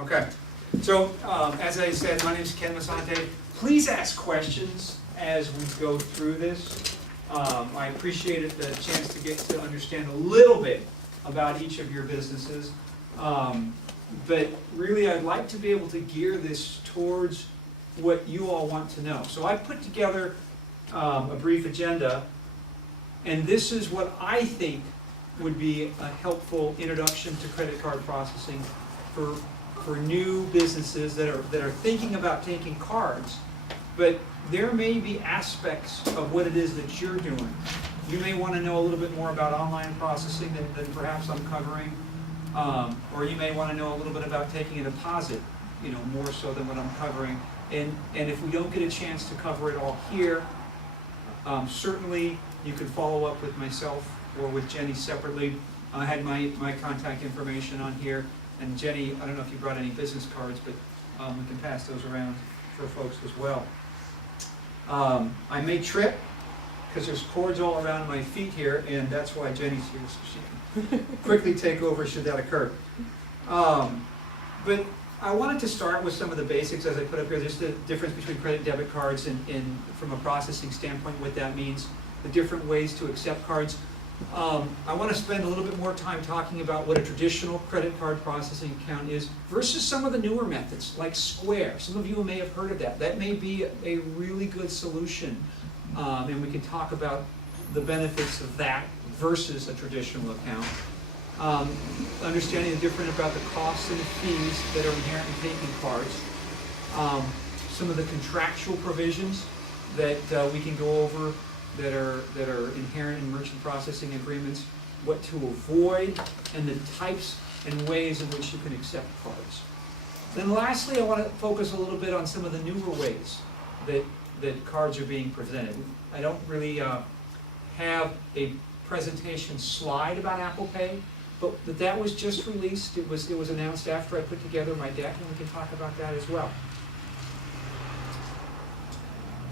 Okay, so as I said, my name is KenMusante. Please ask questions as we go through this. I appreciated the chance to get to understand a little bit about each of your businesses. But really, I'd like to be able to gear this towards what you all want to know. So I put together a brief agenda, and this is what I think would be a helpful introduction to credit card processing for new businesses that are thinking about taking cards. But there may be aspects of what it is that you're doing. You may want to know a little bit more about online processing than perhaps I'm covering. Or you may want to know a little bit about taking a deposit, more so than what I'm covering. And if we don't get a chance to cover it all here, certainly you can follow up with myself or with Jenny separately. I had my contact information on here. And Jenny, I don't know if you brought any business cards, but we can pass those around for folks as well. I may trip because there's cords all around my feet here, and that's why Jenny's here, so she can quickly take over should that occur. But I wanted to start with some of the basics as I put up here, just the difference between credit and debit cards and from a processing standpoint, what that means, the different ways to accept cards. I want to spend a little bit more time talking about what a traditional credit card processing account is versus some of the newer methods like Square. Some of you may have heard of that. That may be a really good solution, and we can talk about the benefits of that versus a traditional account. Understanding the difference about the costs and the fees that are inherent in taking cards. Some of the contractual provisions that we can go over that are inherent in merchant processing agreements, what to avoid, and the types and ways in which you can accept cards. Then lastly, I want to focus a little bit on some of the newer ways that cards are being presented. I don't really have a presentation slide about Apple Pay, but that was just released. It was announced after I put together my deck, and we can talk about that as well.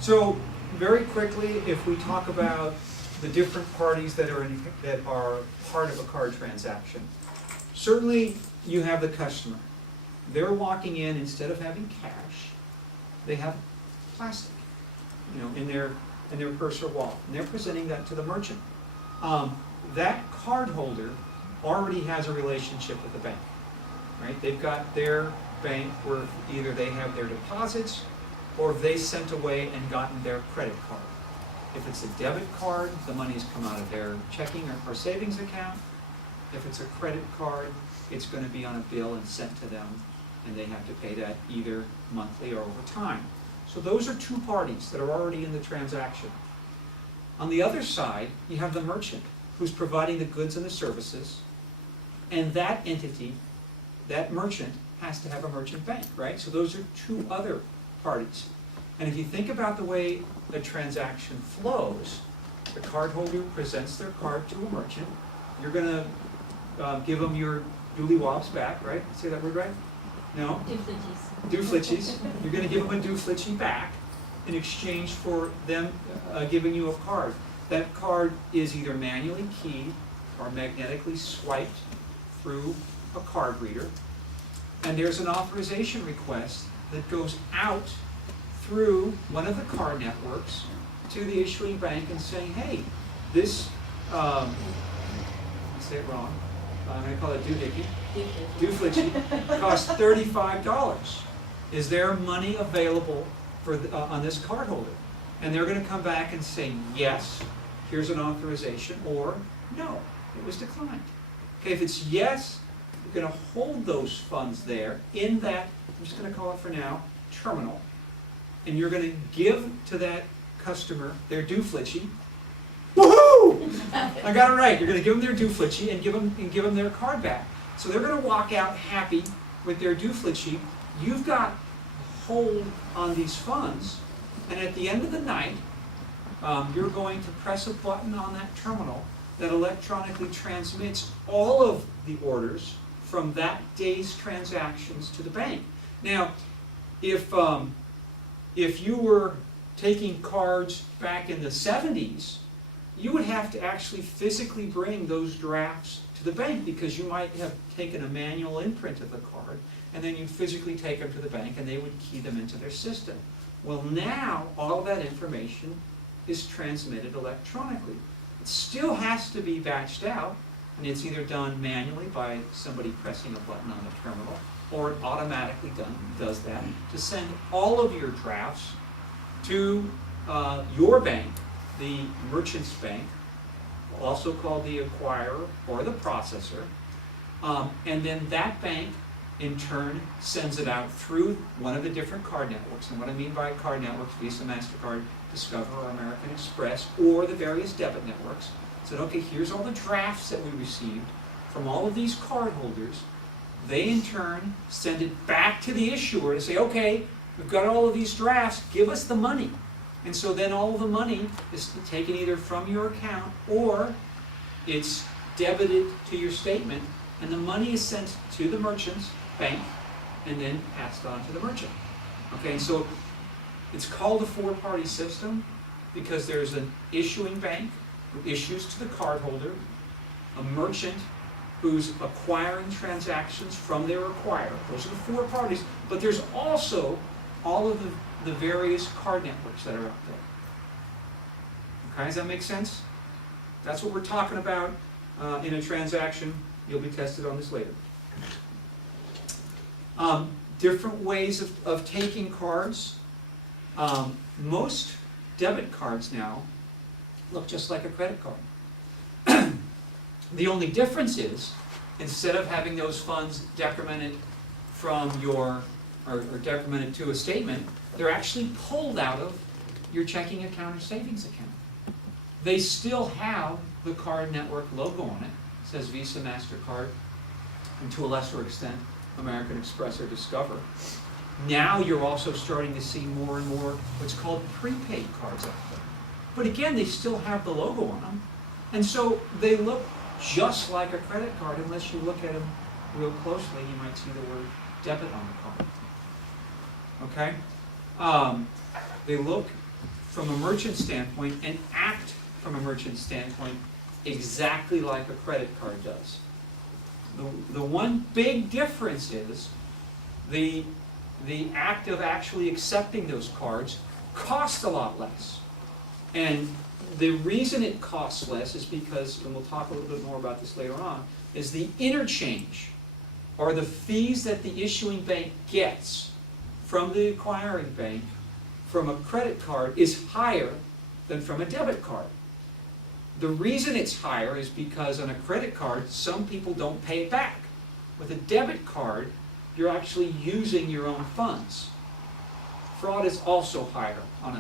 So very quickly, if we talk about the different parties that are part of a card transaction, certainly you have the customer. They're walking in, instead of having cash, they have plastic, in their purse or wallet, and they're presenting that to the merchant. That cardholder already has a relationship with the bank, right? They've got their bank where either they have their deposits or they sent away and gotten their credit card. If it's a debit card, the money's come out of their checking or savings account. If it's a credit card, it's going to be on a bill and sent to them, and they have to pay that either monthly or over time. So those are two parties that are already in the transaction. On the other side, you have the merchant who's providing the goods and the services, and that entity, that merchant, has to have a merchant bank, right? So those are two other parties. And if you think about the way a transaction flows, the cardholder presents their card to a merchant. You're going to give them your dooley-wops back, right? Say that word right? No? Dooflitchies. You're going to give them a dooflitchie back in exchange for them giving you a card. That card is either manually keyed or magnetically swiped through a card reader. And there's an authorization request that goes out through one of the card networks to the issuing bank and saying, hey, this, I say it wrong, I'm going to call it dooflitchie, costs $35. Is there money available for on this cardholder? And they're going to come back and say, yes, here's an authorization, or no, it was declined. Okay, if it's yes, you're going to hold those funds there in that, I'm just going to call it for now, terminal, and you're going to give to that customer their dooflitchie. Woohoo! I got it right. You're going to give them their dooflitchie and give them their card back. So they're going to walk out happy with their dooflitchie. You've got a hold on these funds, and at the end of the night, you're going to press a button on that terminal that electronically transmits all of the orders from that day's transactions to the bank. Now, if you were taking cards back in the 70s, you would have to actually physically bring those drafts to the bank, because you might have taken a manual imprint of the card, and then you'd physically take them to the bank and they would key them into their system. Well, now all that information is transmitted electronically. It still has to be batched out, and it's either done manually by somebody pressing a button on the terminal, or it automatically does that to send all of your drafts to your bank, the merchant's bank, also called the acquirer or the processor, and then that bank in turn sends it out through one of the different card networks. And what I mean by card networks, Visa, MasterCard, Discover, or American Express, or the various debit networks, said, okay, here's all the drafts that we received from all of these card holders. They in turn send it back to the issuer to say, okay, we've got all of these drafts, give us the money. And so then all of the money is taken either from your account or it's debited to your statement, and the money is sent to the merchant's bank and then passed on to the merchant. Okay, so it's called a four-party system because there's an issuing bank who issues to the cardholder, a merchant who's acquiring transactions from their acquirer. Those are the four parties, but there's also all of the various card networks that are out there. Okay, does that make sense? That's what we're talking about in a transaction. You'll be tested on this later. Different ways of taking cards. Most debit cards now look just like a credit card. The only difference is, instead of having those funds decremented from your, or decremented to a statement, they're actually pulled out of your checking account or savings account. They still have the card network logo on it. It says Visa, MasterCard, and to a lesser extent, American Express or Discover. Now you're also starting to see more and more what's called prepaid cards out there. But again, they still have the logo on them. And so they look just like a credit card. Unless you look at them real closely, you might see the word debit on the card. Okay? They look from a merchant standpoint and act from a merchant standpoint exactly like a credit card does. The one big difference is the act of actually accepting those cards costs a lot less. And the reason it costs less is because, and we'll talk a little bit more about this later on, is the interchange, or the fees that the issuing bank gets from the acquiring bank from a credit card is higher than from a debit card. The reason it's higher is because on a credit card, some people don't pay it back. With a debit card, you're actually using your own funds. Fraud is also higher on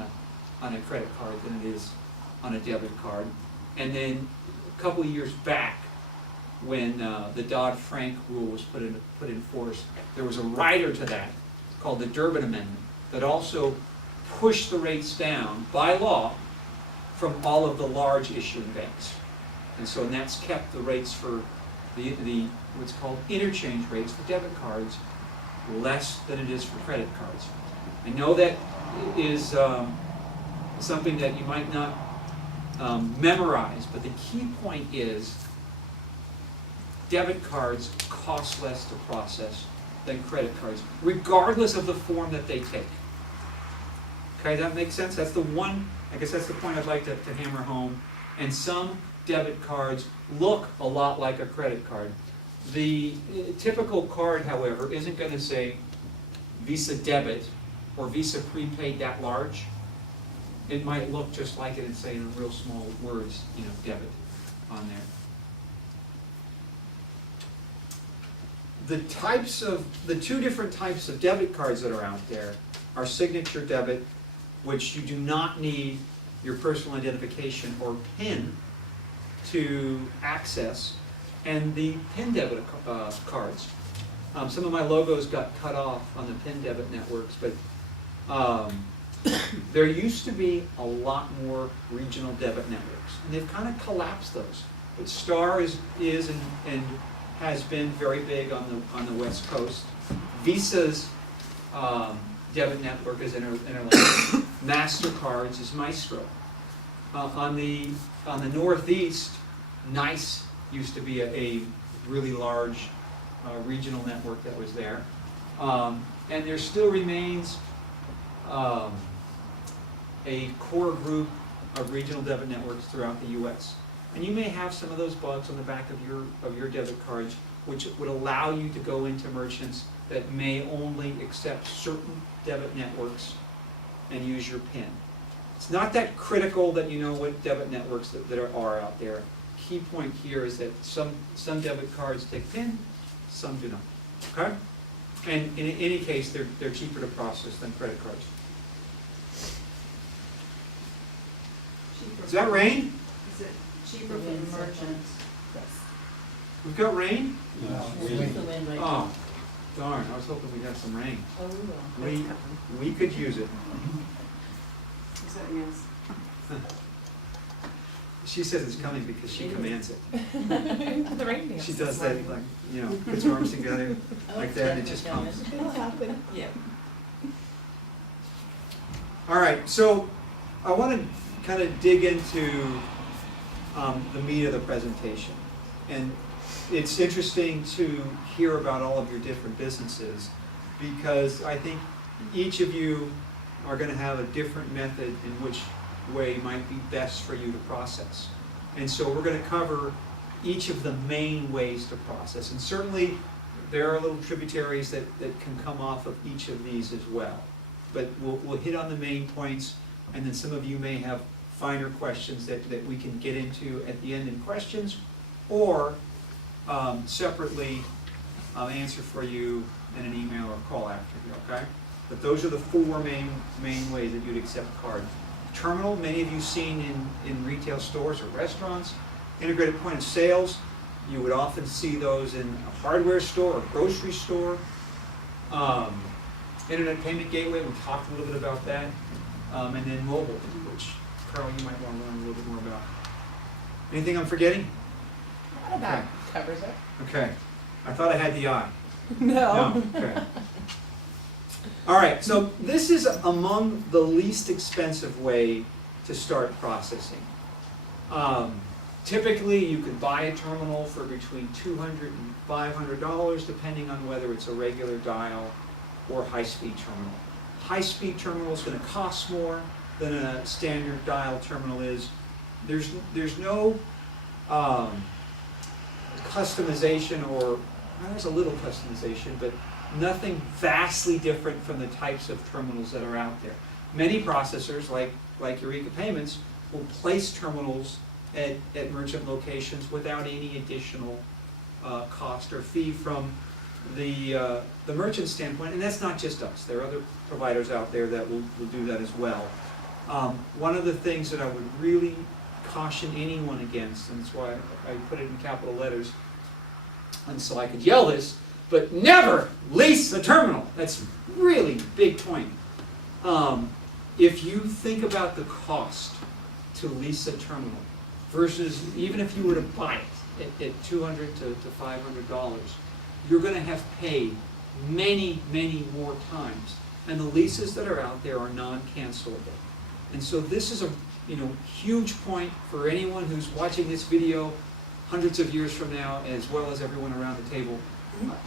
a credit card than it is on a debit card. And then a couple of years back, when the Dodd-Frank rule was put in force, there was a rider to that called the Durbin Amendment that also pushed the rates down by law from all of the large issuing banks. And so that's kept the rates for the what's called interchange rates for debit cards less than it is for credit cards. I know that is something that you might not memorize, but the key point is debit cards cost less to process than credit cards, regardless of the form that they take. Okay, that makes sense? That's the one, I guess that's the point I'd like to hammer home. And some debit cards look a lot like a credit card. The typical card, however, isn't going to say Visa debit or Visa prepaid that large. It might look just like it and say in real small words, debit on there. The two different types of debit cards that are out there are signature debit, which you do not need your personal identification or PIN to access, and the PIN debit cards. Some of my logos got cut off on the PIN debit networks, but there used to be a lot more regional debit networks, and they've kind of collapsed those. But Star is and has been very big on the West Coast. Visa's debit network is Interlink. MasterCard's is Maestro. On the Northeast, NICE used to be a really large regional network that was there. And there still remains a core group of regional debit networks throughout the U.S. And you may have some of those bugs on the back of your debit cards, which would allow you to go into merchants that may only accept certain debit networks and use your PIN. It's not that critical that you know what debit networks that are out there. Key point here is that some debit cards take PIN, some do not. Okay? And in any case, they're cheaper to process than credit cards. Is that rain? Is it cheaper for the merchant? Yes. We've got rain? No, It's we- the wind right now. Oh, darn, I was hoping we'd have some rain. Oh, we will. We could use it. Is that yes? She says it's coming because she commands it. The rain dance. She does that, like, you know, puts her arms together Oh, like that, and it it's just definitely comes. coming. It'll happen. Yeah. All right, so I want to kind of dig into the meat of the presentation. And it's interesting to hear about all of your different businesses, because I think each of you are going to have a different method in which way might be best for you to process. And so we're going to cover each of the main ways to process. And certainly there are little tributaries that can come off of each of these as well. But we'll hit on the main points, and then some of you may have finer questions that we can get into at the end in questions, or separately answer for you in an email or call after you, okay? But those are the four main ways that you'd accept card. Terminal, many of you seen in retail stores or restaurants. Integrated point of sales, you would often see those in a hardware store or grocery store. Internet payment gateway, we talked a little bit about that. And then mobile, which Carl, you might want to learn a little bit more about. Anything I'm forgetting? That covers it. Okay. I thought I had the eye. No. Okay. All right, so this is among the least expensive way to start processing. Typically, you could buy a terminal for between $200 and $500, depending on whether it's a regular dial or high-speed terminal. High-speed terminal is going to cost more than a standard dial terminal is. There's no customization, or well, there's a little customization, but nothing vastly different from the types of terminals that are out there. Many processors, like Eureka Payments, will place terminals at merchant locations without any additional cost or fee from the merchant standpoint, and that's not just us. There are other providers out there that will do that as well. One of the things that I would really caution anyone against, and that's why I put it in capital letters, and so I could yell this, but never lease a terminal. That's really big point. If you think about the cost to lease a terminal versus even if you were to buy it at $200 to $500, you're going to have paid many, many more times. And the leases that are out there are non-cancelable. And so this is a huge point for anyone who's watching this video hundreds of years from now, as well as everyone around the table.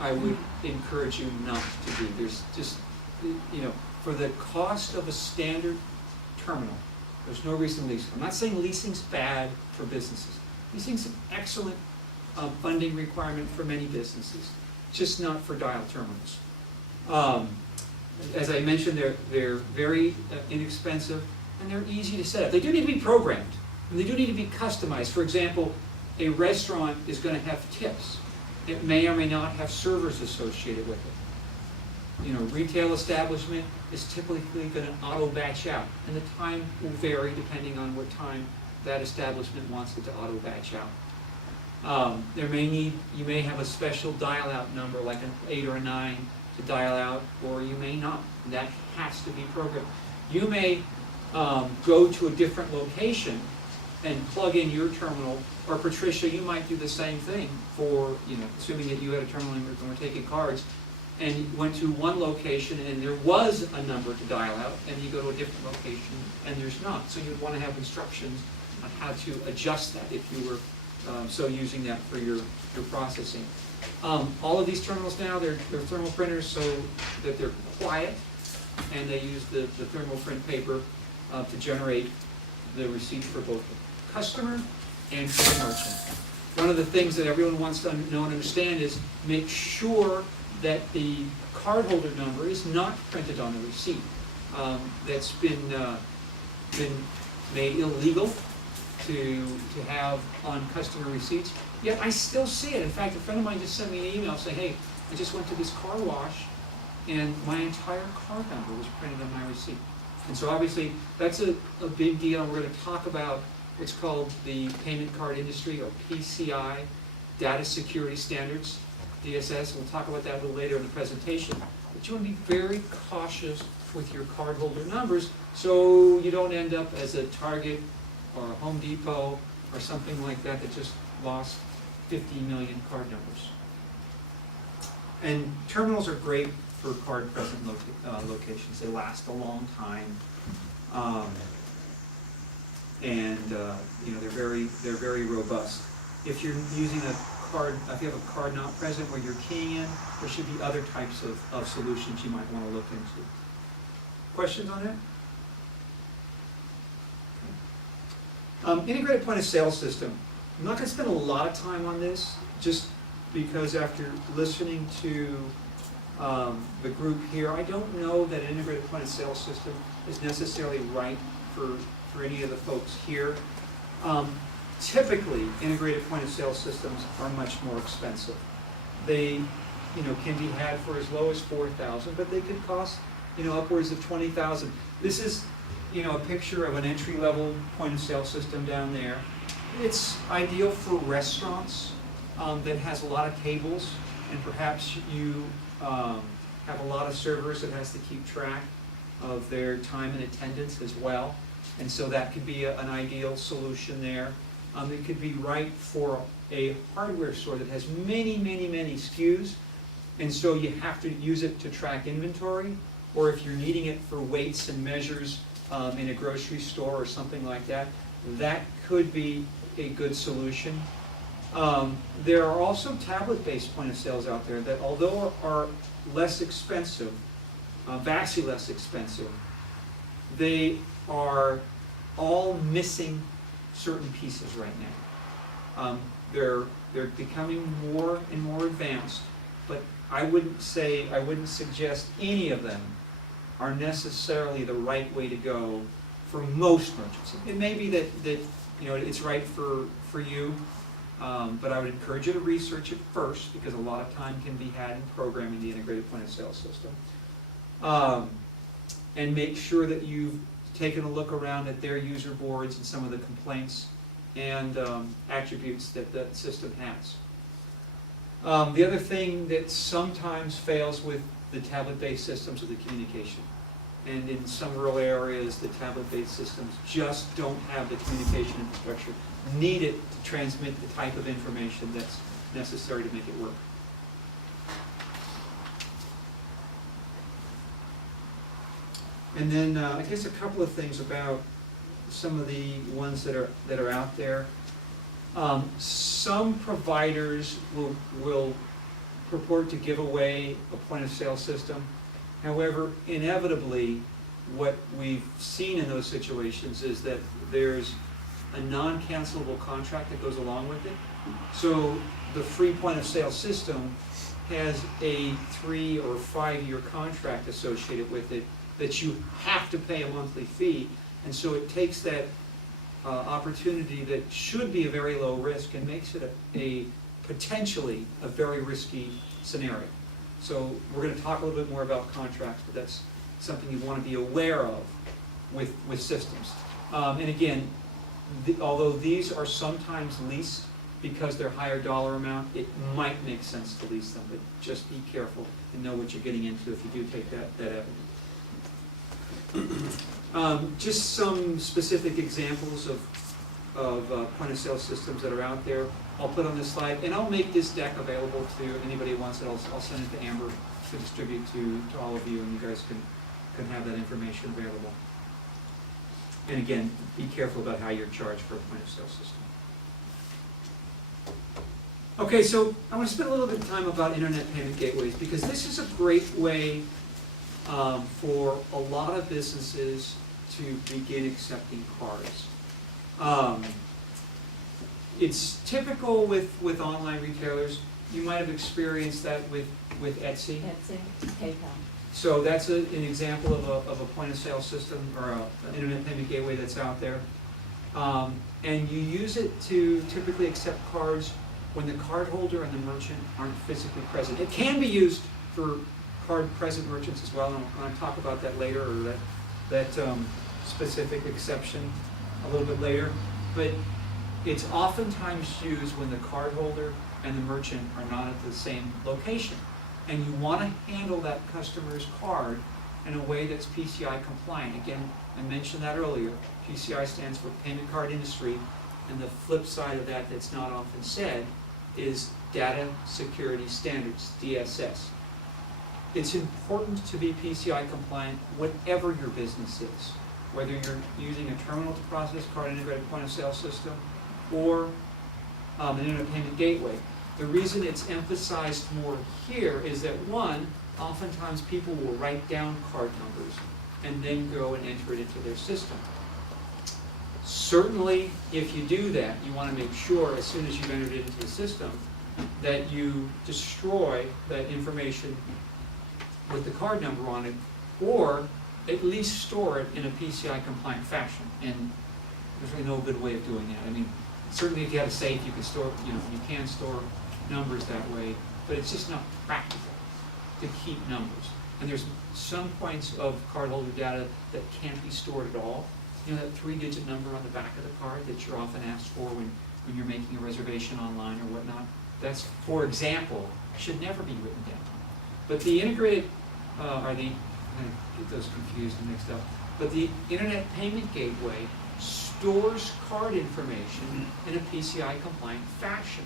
I would encourage you not to do. There's just, for the cost of a standard terminal, there's no reason to lease. I'm not saying leasing's bad for businesses. Leasing's an excellent funding requirement for many businesses, just not for dial terminals. As I mentioned, they're very inexpensive, and they're easy to set up. They do need to be programmed, and they do need to be customized. For example, a restaurant is going to have tips. It may or may not have servers associated with it. Retail establishment is typically going to auto batch out, and the time will vary depending on what time that establishment wants it to auto batch out. You may have a special dial out number, like an 8 or a 9 to dial out, or you may not. That has to be programmed. You may go to a different location and plug in your terminal, or Patricia, you might do the same thing for, assuming that you had a terminal and we're taking cards, and you went to one location and there was a number to dial out, and you go to a different location and there's not. So you'd want to have instructions on how to adjust that if you were so using that for your processing. All of these terminals now, they're thermal printers so that they're quiet, and they use the thermal print paper to generate the receipt for both the customer and for the merchant. One of the things that everyone wants to know and understand is make sure that the cardholder number is not printed on the receipt. That's been made illegal to have on customer receipts, yet I still see it. In fact, a friend of mine just sent me an email saying, hey, I just went to this car wash and my entire card number was printed on my receipt. And so obviously that's a big deal. We're going to talk about what's called the payment card industry, or PCI, data security standards, DSS. We'll talk about that a little later in the presentation. But you want to be very cautious with your cardholder numbers so you don't end up as a Target or a Home Depot or something like that that just lost 50 million card numbers. And terminals are great for card present locations. They last a long time, and you know, they're very robust. If you're using a card, if you have a card not present where you're keying in, there should be other types of solutions you might want to look into. Questions on that? Integrated point of sale system. I'm not going to spend a lot of time on this, just because after listening to the group here, I don't know that an integrated point of sale system is necessarily right for any of the folks here. Typically, integrated point of sale systems are much more expensive. They, can be had for as low as $4,000, but they could cost, upwards of $20,000. This is, a picture of an entry-level point of sale system down there. It's ideal for restaurants that has a lot of tables, and perhaps you have a lot of servers that has to keep track of their time and attendance as well. And so that could be an ideal solution there. It could be right for a hardware store that has many, many, many SKUs, and so you have to use it to track inventory, or if you're needing it for weights and measures in a grocery store or something like that, that could be a good solution. There are also tablet-based point of sales out there that, although are less expensive, vastly less expensive, they are all missing certain pieces right now. They're becoming more and more advanced, but I wouldn't suggest any of them are necessarily the right way to go for most merchants. It may be that it's right for you, but I would encourage you to research it first, because a lot of time can be had in programming the integrated point of sale system. And make sure that you've taken a look around at their user boards and some of the complaints and attributes that the system has. The other thing that sometimes fails with the tablet-based systems is the communication. And in some rural areas, the tablet-based systems just don't have the communication infrastructure needed to transmit the type of information that's necessary to make it work. And then I guess a couple of things about some of the ones that are out there. Some providers will purport to give away a point of sale system. However, inevitably, what we've seen in those situations is that there's a non-cancelable contract that goes along with it. So the free point of sale system has a 3 or 5 year contract associated with it that you have to pay a monthly fee. And so it takes that opportunity that should be a very low risk and makes it a potentially a very risky scenario. So we're going to talk a little bit more about contracts, but that's something you want to be aware of with systems. And again, although these are sometimes leased because they're higher dollar amount, it might make sense to lease them, but just be careful and know what you're getting into if you do take that avenue. Just some specific examples of point of sale systems that are out there. I'll put on this slide, and I'll make this deck available to anybody who wants it. I'll send it to Amber to distribute to all of you, and you guys can have that information available. And again, be careful about how you're charged for a point of sale system. Okay, so I want to spend a little bit of time about internet payment gateways, because this is a great way for a lot of businesses to begin accepting cards. It's typical with online retailers. You might have experienced that with Etsy. Etsy, PayPal. So that's an example of a point of sale system or an internet payment gateway that's out there. And you use it to typically accept cards when the cardholder and the merchant aren't physically present. It can be used for card-present merchants as well, and I'm going to talk about that later, or that specific exception a little bit later. But it's oftentimes used when the cardholder and the merchant are not at the same location. And you want to handle that customer's card in a way that's PCI compliant. Again, I mentioned that earlier. PCI stands for Payment Card Industry, and the flip side of that that's not often said is Data Security Standards, DSS. It's important to be PCI compliant whatever your business is, whether you're using a terminal to process card integrated point of sale system or an internet payment gateway. The reason it's emphasized more here is that, one, oftentimes people will write down card numbers and then go and enter it into their system. Certainly, if you do that, you want to make sure as soon as you've entered it into the system that you destroy that information with the card number on it, or at least store it in a PCI compliant fashion. And there's really no good way of doing that. I mean, certainly if you have a safe, you can store, you can store numbers that way, but it's just not practical to keep numbers. And there's some points of cardholder data that can't be stored at all. You know, that 3-digit number on the back of the card that you're often asked for when you're making a reservation online or whatnot. That's, for example, should never be written down. But the integrated, I'm going to get those confused and mixed up, but the internet payment gateway stores card information in a PCI compliant fashion.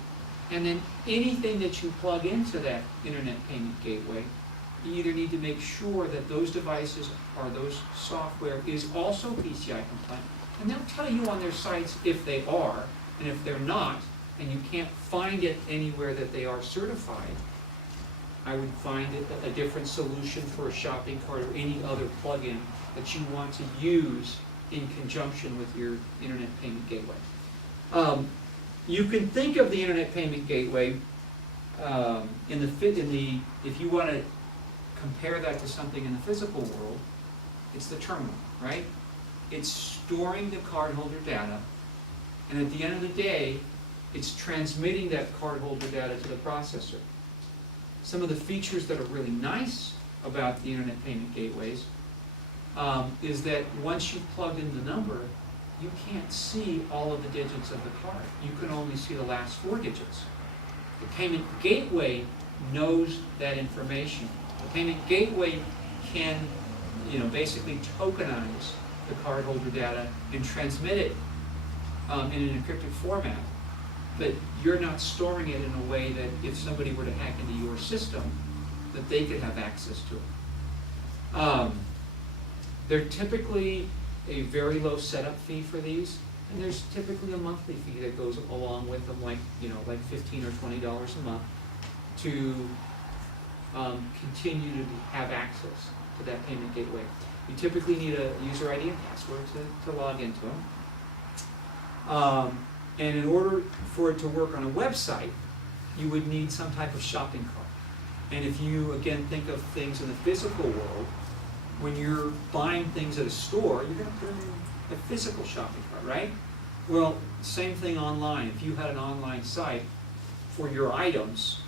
And then anything that you plug into that internet payment gateway, you either need to make sure that those devices or those software is also PCI compliant. And they'll tell you on their sites if they are, and if they're not, and you can't find it anywhere that they are certified, I would find it a different solution for a shopping cart or any other plugin that you want to use in conjunction with your internet payment gateway. You can think of the internet payment gateway if you want to compare that to something in the physical world, it's the terminal, right? It's storing the cardholder data, and at the end of the day, it's transmitting that cardholder data to the processor. Some of the features that are really nice about the internet payment gateways is that once you've plugged in the number, you can't see all of the digits of the card. You can only see the last 4 digits. The payment gateway knows that information. The payment gateway can, basically tokenize the cardholder data and transmit it in an encrypted format. But you're not storing it in a way that if somebody were to hack into your system, that they could have access to it. They're typically a very low setup fee for these, and there's typically a monthly fee that goes along with them, like $15 or $20 a month, to continue to have access to that payment gateway. You typically need a user ID and password to log into them. And in order for it to work on a website, you would need some type of shopping cart. And if you, again, think of things in the physical world, when you're buying things at a store, you're going to put them in a physical shopping cart, right? Well, same thing online. If you had an online site for your items,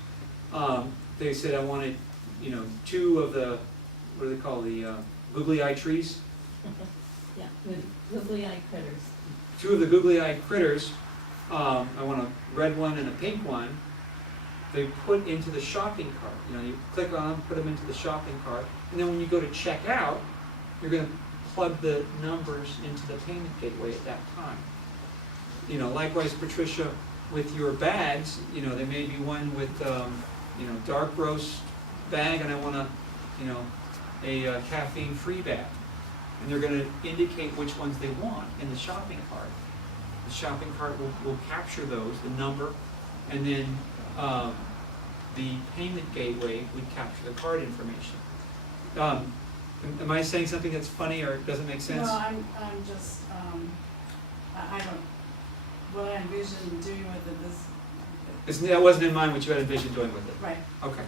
they said, I wanted, 2 of the, what do they call the googly eye trees? Yeah, with googly eye critters. 2 of the googly eye critters. I want a red one and a pink one. They put into the shopping cart. You click on them, put them into the shopping cart, and then when you go to check out, you're going to plug the numbers into the payment gateway at that time. Likewise, Patricia, with your bags, there may be one with, dark roast bag and I want a, you know, a caffeine-free bag. And they're going to indicate which ones they want in the shopping cart. The shopping cart will capture those, the number, and then the payment gateway would capture the card information. Am I saying something that's funny or doesn't make sense? No, I'm just, I don't, what I envision doing with it is, That wasn't in mind what you had envisioned doing with it. right, Okay.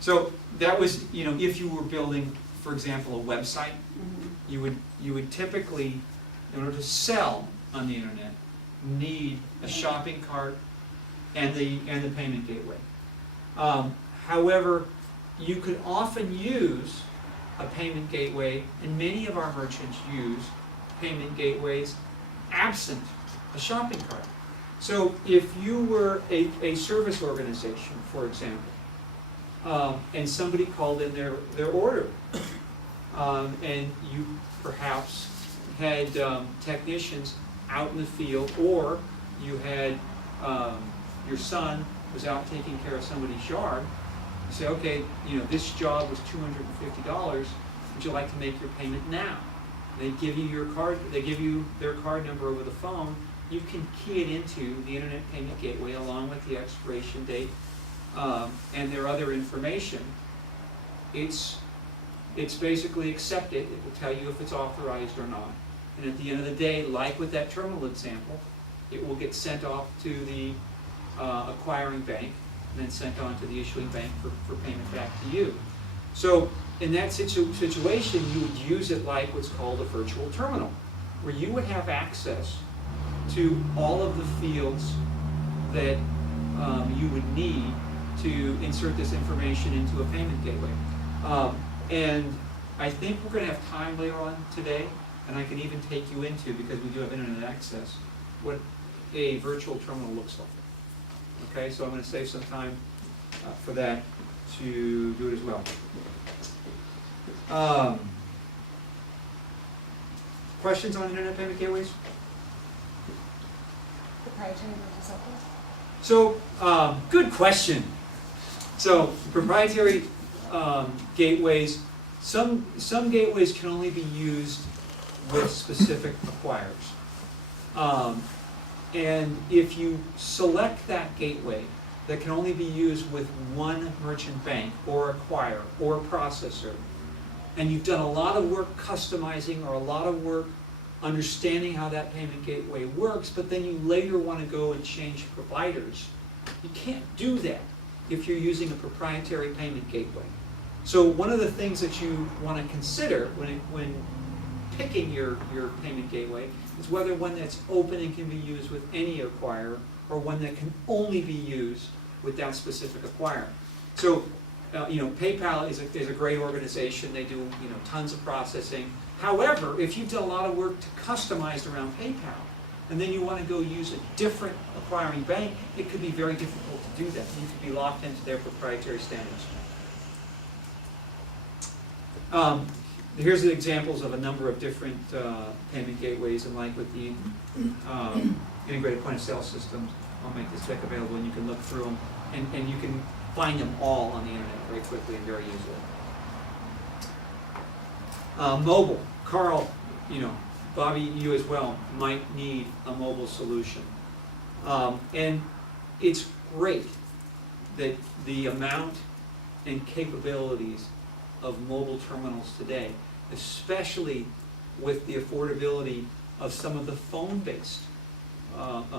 So that was, you know, if you were building, for example, a website, you would typically, in order to sell on the internet, need a shopping cart and the payment gateway. However, you could often use a payment gateway, and many of our merchants use payment gateways absent a shopping cart. So if you were a service organization, for example, and somebody called in their order, and you perhaps had technicians out in the field, or you had your son was out taking care of somebody's yard, you say, okay, you know, this job was $250, would you like to make your payment now? They give you your card, they give you their card number over the phone, you can key it into the internet payment gateway along with the expiration date and their other information. It's basically accepted. It will tell you if it's authorized or not. And at the end of the day, like with that terminal example, it will get sent off to the acquiring bank and then sent on to the issuing bank for payment back to you. So in that situation, you would use it like what's called a virtual terminal, where you would have access to all of the fields that you would need to insert this information into a payment gateway. And I think we're going to have time later on today, and I can even take you into, because we do have internet access, what a virtual terminal looks like. Okay, so I'm going to save some time for that to do it as well. Questions on internet payment gateways? Proprietary versus open? So, good question. So, proprietary gateways, some gateways can only be used with specific acquirers. And if you select that gateway that can only be used with one merchant bank or acquirer or processor, and you've done a lot of work customizing or a lot of work understanding how that payment gateway works, but then you later want to go and change providers, you can't do that if you're using a proprietary payment gateway. So one of the things that you want to consider when picking your payment gateway is whether one that's open and can be used with any acquirer, or one that can only be used with that specific acquirer. So, you know, PayPal is a great organization. They do, you know, tons of processing. However, if you've done a lot of work to customize around PayPal, and then you want to go use a different acquiring bank, it could be very difficult to do that. You could be locked into their proprietary standards. Here's the examples of a number of different payment gateways, and like with the integrated point of sale systems, I'll make this deck available and you can look through them, and you can find them all on the internet very quickly and very easily. Mobile. Carl, you know, Bobby, you as well, might need a mobile solution. And it's great that the amount and capabilities of mobile terminals today, especially with the affordability of some of the phone-based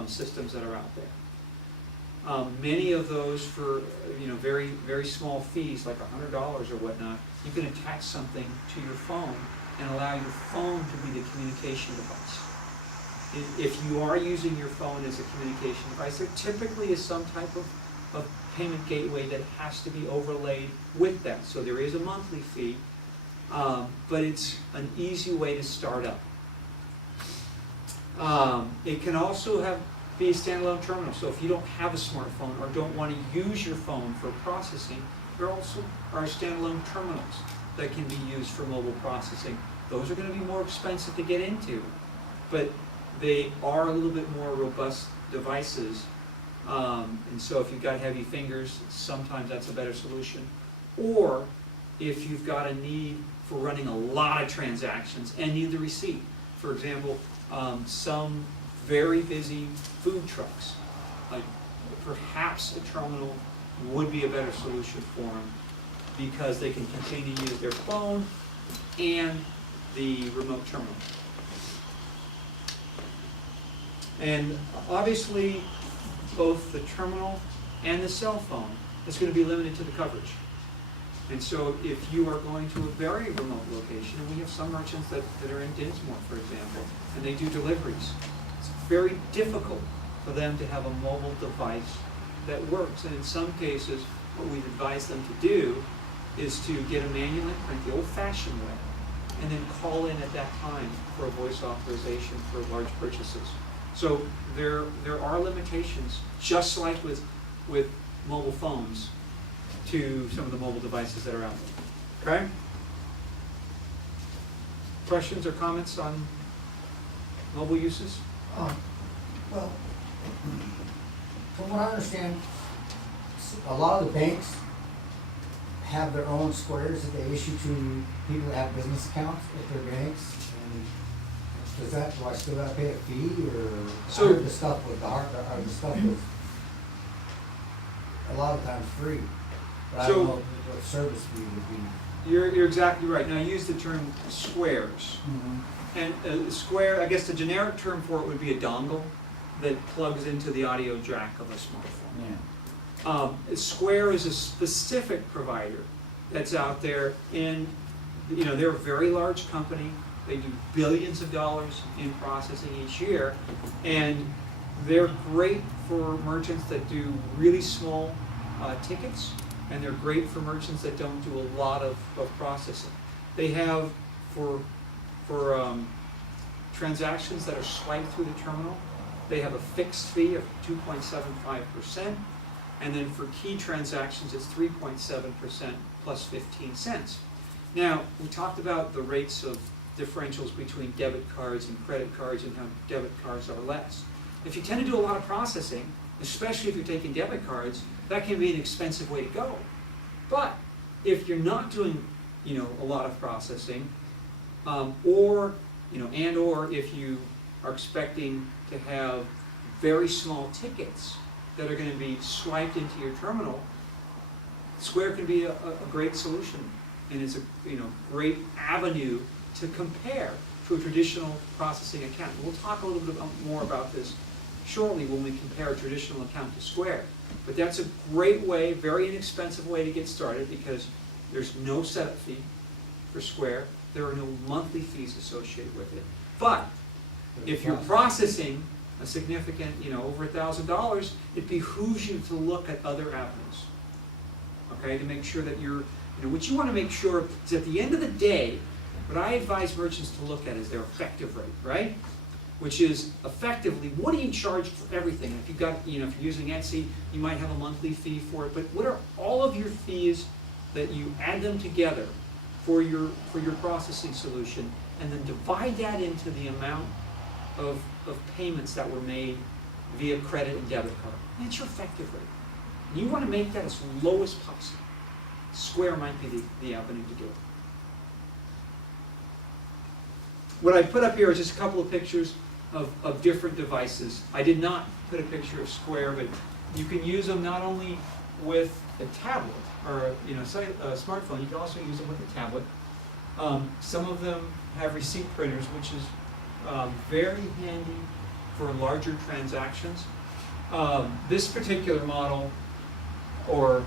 systems that are out there. Many of those for, you know, very, very small fees, like $100 or whatnot, you can attach something to your phone and allow your phone to be the communication device. If you are using your phone as a communication device, there typically is some type of payment gateway that has to be overlaid with that. So there is a monthly fee, but it's an easy way to start up. It can also be a standalone terminal. So if you don't have a smartphone or don't want to use your phone for processing, there also are standalone terminals that can be used for mobile processing. Those are going to be more expensive to get into, but they are a little bit more robust devices. And so if you've got heavy fingers, sometimes that's a better solution. or if you've got a need for running a lot of transactions and need the receipt. For example, some very busy food trucks, perhaps a terminal would be a better solution for them because they can continue to use their phone and the remote terminal. And obviously, both the terminal and the cell phone is going to be limited to the coverage. And so if you are going to a very remote location, and we have some merchants that are in Dinsmore, for example, and they do deliveries, it's very difficult for them to have a mobile device that works. And in some cases, what we've advised them to do is to get a manual imprint the old-fashioned way, and then call in at that time for a voice authorization for large purchases. So there are limitations, just like with mobile phones, to some of the mobile devices that are out there. Okay? Questions or comments on mobile uses? Well, from what I understand, a lot of the banks have their own squares that they issue to people that have business accounts at their banks. And do I still gotta pay a fee, or So- I heard the stuff with the stuff was a lot of times free, but I So- don't know what service fee would be. You're exactly right. Now, I use the term squares. And a square, I guess the generic term for it would be a dongle that plugs into the audio jack of a smartphone. Yeah. Square is a specific provider that's out there, and they're a very large company. They do billions of dollars in processing each year, and they're great for merchants that do really small tickets, and they're great for merchants that don't do a lot of processing. They have for transactions that are swiped through the terminal, they have a fixed fee of 2.75%, and then for key transactions, it's 3.7% plus 15 cents. Now, we talked about the rates of differentials between debit cards and credit cards and how debit cards are less. If you tend to do a lot of processing, especially if you're taking debit cards, that can be an expensive way to go. But if you're not doing, a lot of processing, or if you are expecting to have very small tickets that are going to be swiped into your terminal, Square can be a great solution, and it's a great avenue to compare to a traditional processing account. We'll talk a little bit more about this shortly when we compare a traditional account to Square. But that's a great way, very inexpensive way to get started, because there's no setup fee for Square. There are no monthly fees associated with it. But if you're processing a significant, over $1,000, it behooves you to look at other avenues, okay, to make sure that what you want to make sure is at the end of the day, what I advise merchants to look at is their effective rate, right? Which is effectively, what do you charge for everything? If you've got, if you're using Etsy, you might have a monthly fee for it, but what are all of your fees that you add them together for your processing solution, and then divide that into the amount of payments that were made via credit and debit card. That's your effective rate. And you want to make that as low as possible. Square might be the avenue to do it. What I put up here is just a couple of pictures of different devices. I did not put a picture of Square, but you can use them not only with a tablet or a smartphone, you can also use them with a tablet. Some of them have receipt printers, which is very handy for larger transactions. This particular model, or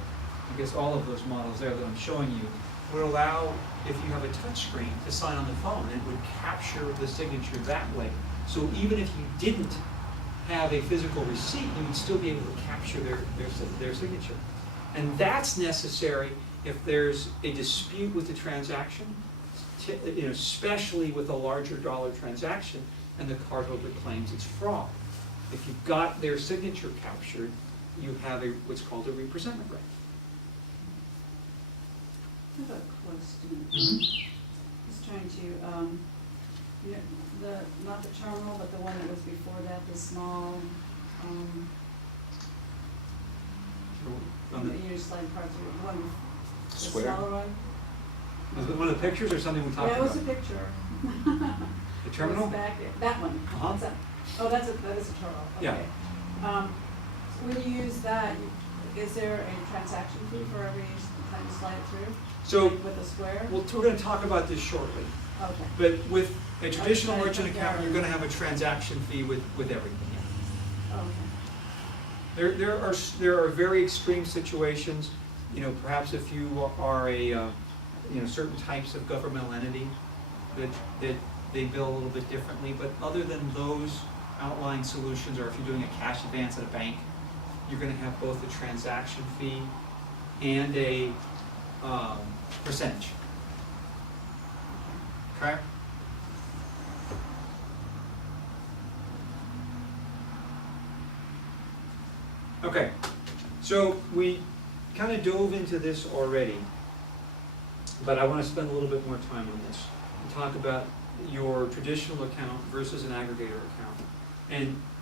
I guess all of those models there that I'm showing you, would allow, if you have a touch screen, to sign on the phone, and it would capture the signature that way. So even if you didn't have a physical receipt, you would still be able to capture their signature. And that's necessary if there's a dispute with the transaction, especially with a larger dollar transaction, and the cardholder claims it's fraud. If you've got their signature captured, you have what's called a representment right. I have a question. Just trying to, not the terminal, but the one that was before that, the small, On the- your slide part, the one The Square. smaller one? Was it one of the pictures or something we talked Yeah, it about? was a picture. The terminal? It was back, that one. Uh-huh. What's that? Oh, that is a terminal, Yeah. okay. When you use that, is there a transaction fee for every time you slide it through? So, Like with a square? well, we're gonna talk about this shortly. Okay. But with a traditional Okay, merchant okay. account, you're gonna have a transaction fee with everything. Okay. There are very extreme situations, you know, perhaps if you are a, you know, certain types of governmental entity that they bill a little bit differently, but other than those outlying solutions, or if you're doing a cash advance at a bank, you're gonna have both a transaction fee and a percentage. Okay? Okay, so we kind of dove into this already, but I want to spend a little bit more time on this and talk about your traditional account versus an aggregator account.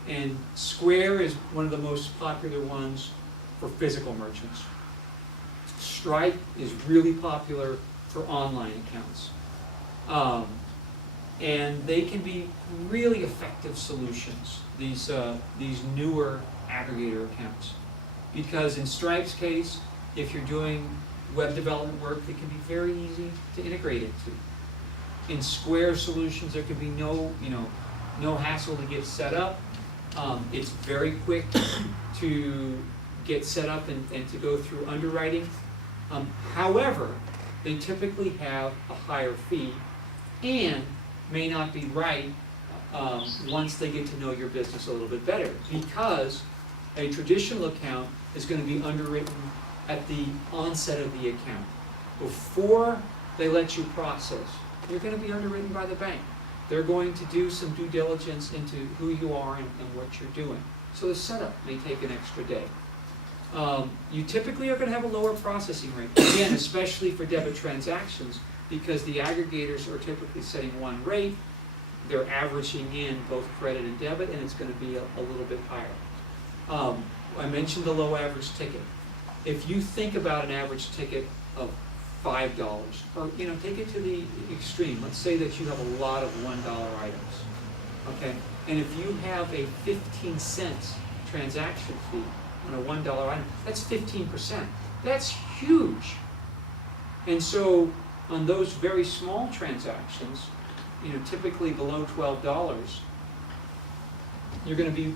And Square is one of the most popular ones for physical merchants. Stripe is really popular for online accounts. And they can be really effective solutions, these newer aggregator accounts. Because in Stripe's case, if you're doing web development work, it can be very easy to integrate into. In Square solutions, there can be no hassle to get set up. It's very quick to get set up and to go through underwriting. However, they typically have a higher fee and may not be right once they get to know your business a little bit better, because a traditional account is going to be underwritten at the onset of the account. Before they let you process, you're going to be underwritten by the bank. They're going to do some due diligence into who you are and what you're doing. So the setup may take an extra day. You typically are going to have a lower processing rate, again, especially for debit transactions, because the aggregators are typically setting one rate, they're averaging in both credit and debit, and it's going to be a little bit higher. I mentioned the low average ticket. If you think about an average ticket of $5, or take it to the extreme. Let's say that you have a lot of $1 items, okay? And if you have a 15-cent transaction fee on a $1 item, that's 15%. That's huge. And so on those very small transactions, typically below $12, you're going to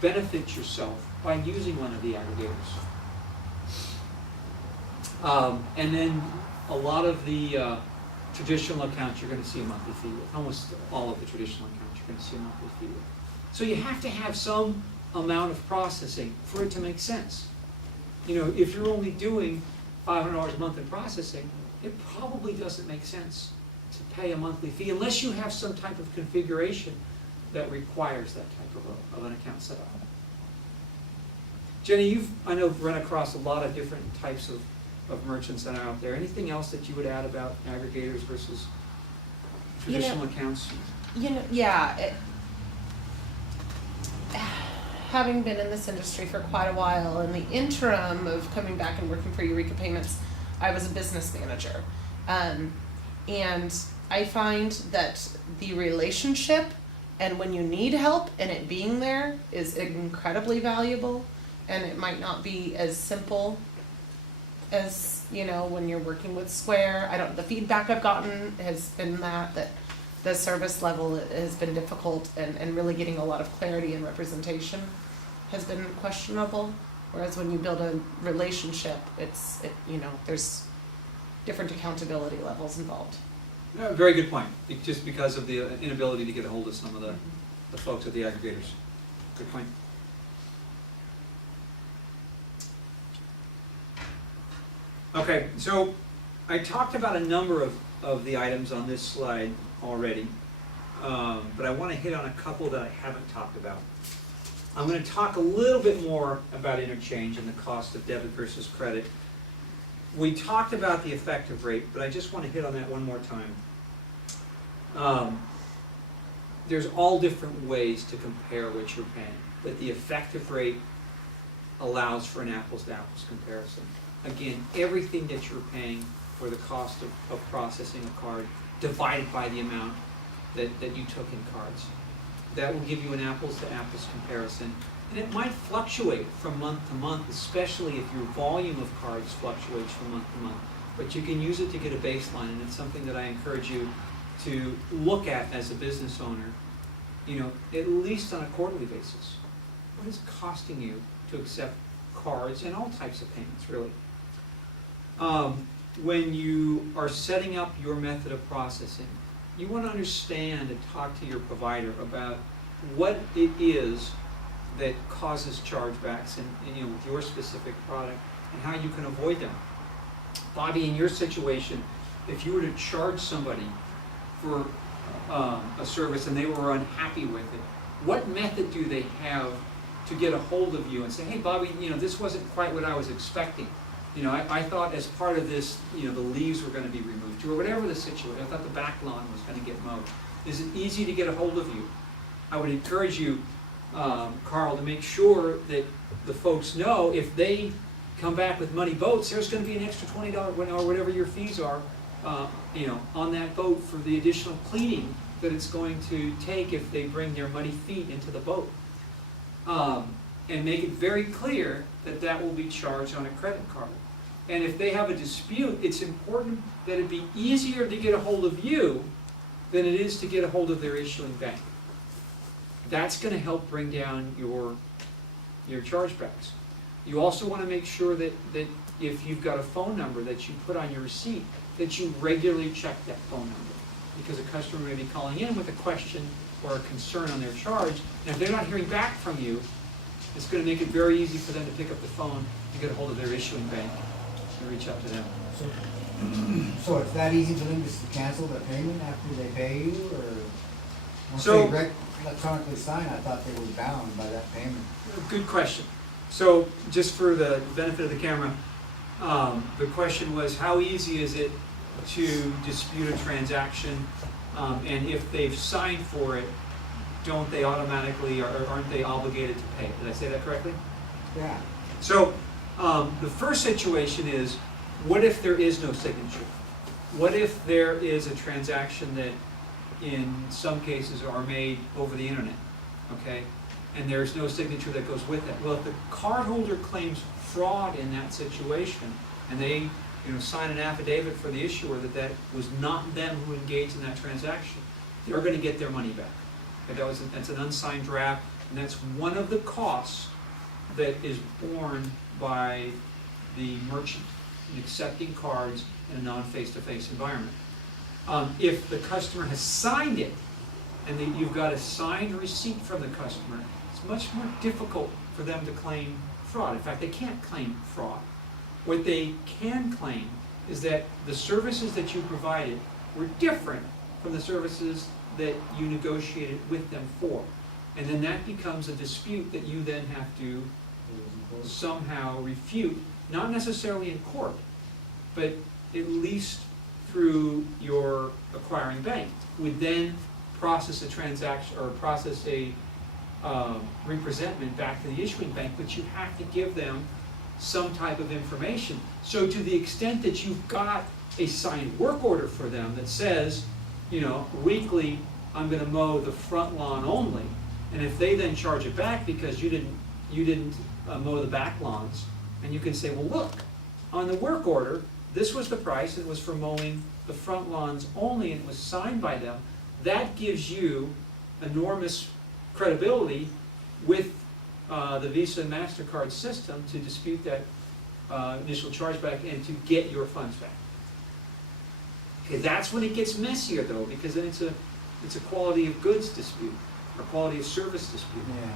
benefit yourself by using one of the aggregators. And then a lot of the traditional accounts you're going to see a monthly fee with. Almost all of the traditional accounts you're going to see a monthly fee with. So you have to have some amount of processing for it to make sense. If you're only doing $500 a month in processing, it probably doesn't make sense to pay a monthly fee unless you have some type of configuration that requires that type of an account setup. Jenny, I know, run across a lot of different types of merchants that are out there. Anything else that you would add about aggregators versus traditional accounts? Having been in this industry for quite a while, in the interim of coming back and working for Eureka Payments, I was a business manager. And I find that the relationship and when you need help and it being there is incredibly valuable, and it might not be as simple as, when you're working with Square. The feedback I've gotten has been that the service level has been difficult, and really getting a lot of clarity and representation has been questionable. Whereas when you build a relationship, there's different accountability levels involved. Yeah, very good point. Just because of the inability to get a hold of some of the folks at the aggregators. Good point. Okay, so I talked about a number of the items on this slide already, but I want to hit on a couple that I haven't talked about. I'm going to talk a little bit more about interchange and the cost of debit versus credit. We talked about the effective rate, but I just want to hit on that one more time. There's all different ways to compare what you're paying, but the effective rate allows for an apples-to-apples comparison. again, everything that you're paying for the cost of processing a card divided by the amount that you took in cards. That will give you an apples to apples comparison. And it might fluctuate from month to month, especially if your volume of cards fluctuates from month to month. But you can use it to get a baseline, and it's something that I encourage you to look at as a business owner, at least on a quarterly basis. What is costing you to accept cards and all types of payments, really? When you are setting up your method of processing, you want to understand and talk to your provider about what it is that causes chargebacks and with your specific product and how you can avoid them. Bobby, in your situation, if you were to charge somebody for a service and they were unhappy with it, what method do they have to get a hold of you and say, hey Bobby, this wasn't quite what I was expecting. I thought as part of this, the leaves were going to be removed, or whatever the situation. I thought the back lawn was going to get mowed. Is it easy to get a hold of you? I would encourage you, Carl, to make sure that the folks know if they come back with muddy boats, there's going to be an extra $20 or whatever your fees are, on that boat for the additional cleaning that it's going to take if they bring their muddy feet into the boat. And make it very clear that that will be charged on a credit card. And if they have a dispute, it's important that it be easier to get a hold of you than it is to get a hold of their issuing bank. That's going to help bring down your chargebacks. You also want to make sure that if you've got a phone number that you put on your receipt, that you regularly check that phone number. Because a customer may be calling in with a question or a concern on their charge, and if they're not hearing back from you, it's going to make it very easy for them to pick up the phone and get a hold of their issuing bank and reach out to them. So it's that easy for them just to cancel their payment after they pay you, or once So- they electronically sign, I thought they were bound by that payment. Good question. So just for the benefit of the camera, the question was, how easy is it to dispute a transaction, and if they've signed for it, don't they automatically, or aren't they obligated to pay it? Did I say that correctly? Yeah. So the first situation is, what if there is no signature? What if there is a transaction that in some cases are made over the internet, okay? And there's no signature that goes with it. Well, if the cardholder claims fraud in that situation, and they sign an affidavit for the issuer that was not them who engaged in that transaction, they're going to get their money back. Okay, that's an unsigned draft, and that's one of the costs that is borne by the merchant in accepting cards in a non-face-to-face environment. If the customer has signed it, and you've got a signed receipt from the customer, it's much more difficult for them to claim fraud. In fact, they can't claim fraud. What they can claim is that the services that you provided were different from the services that you negotiated with them for. And then that becomes a dispute that you then have to somehow refute, not necessarily in court, but at least through your acquiring bank, would then process a transaction or process a representment back to the issuing bank, but you have to give them some type of information. So to the extent that you've got a signed work order for them that says, weekly I'm going to mow the front lawn only, and if they then charge it back because you didn't mow the back lawns, and you can say, well, look, on the work order, this was the price, and it was for mowing the front lawns only, and it was signed by them. That gives you enormous credibility with the Visa and MasterCard system to dispute that initial chargeback and to get your funds back. Okay, that's when it gets messier though, because then it's a quality of goods dispute or quality of service dispute. Yeah.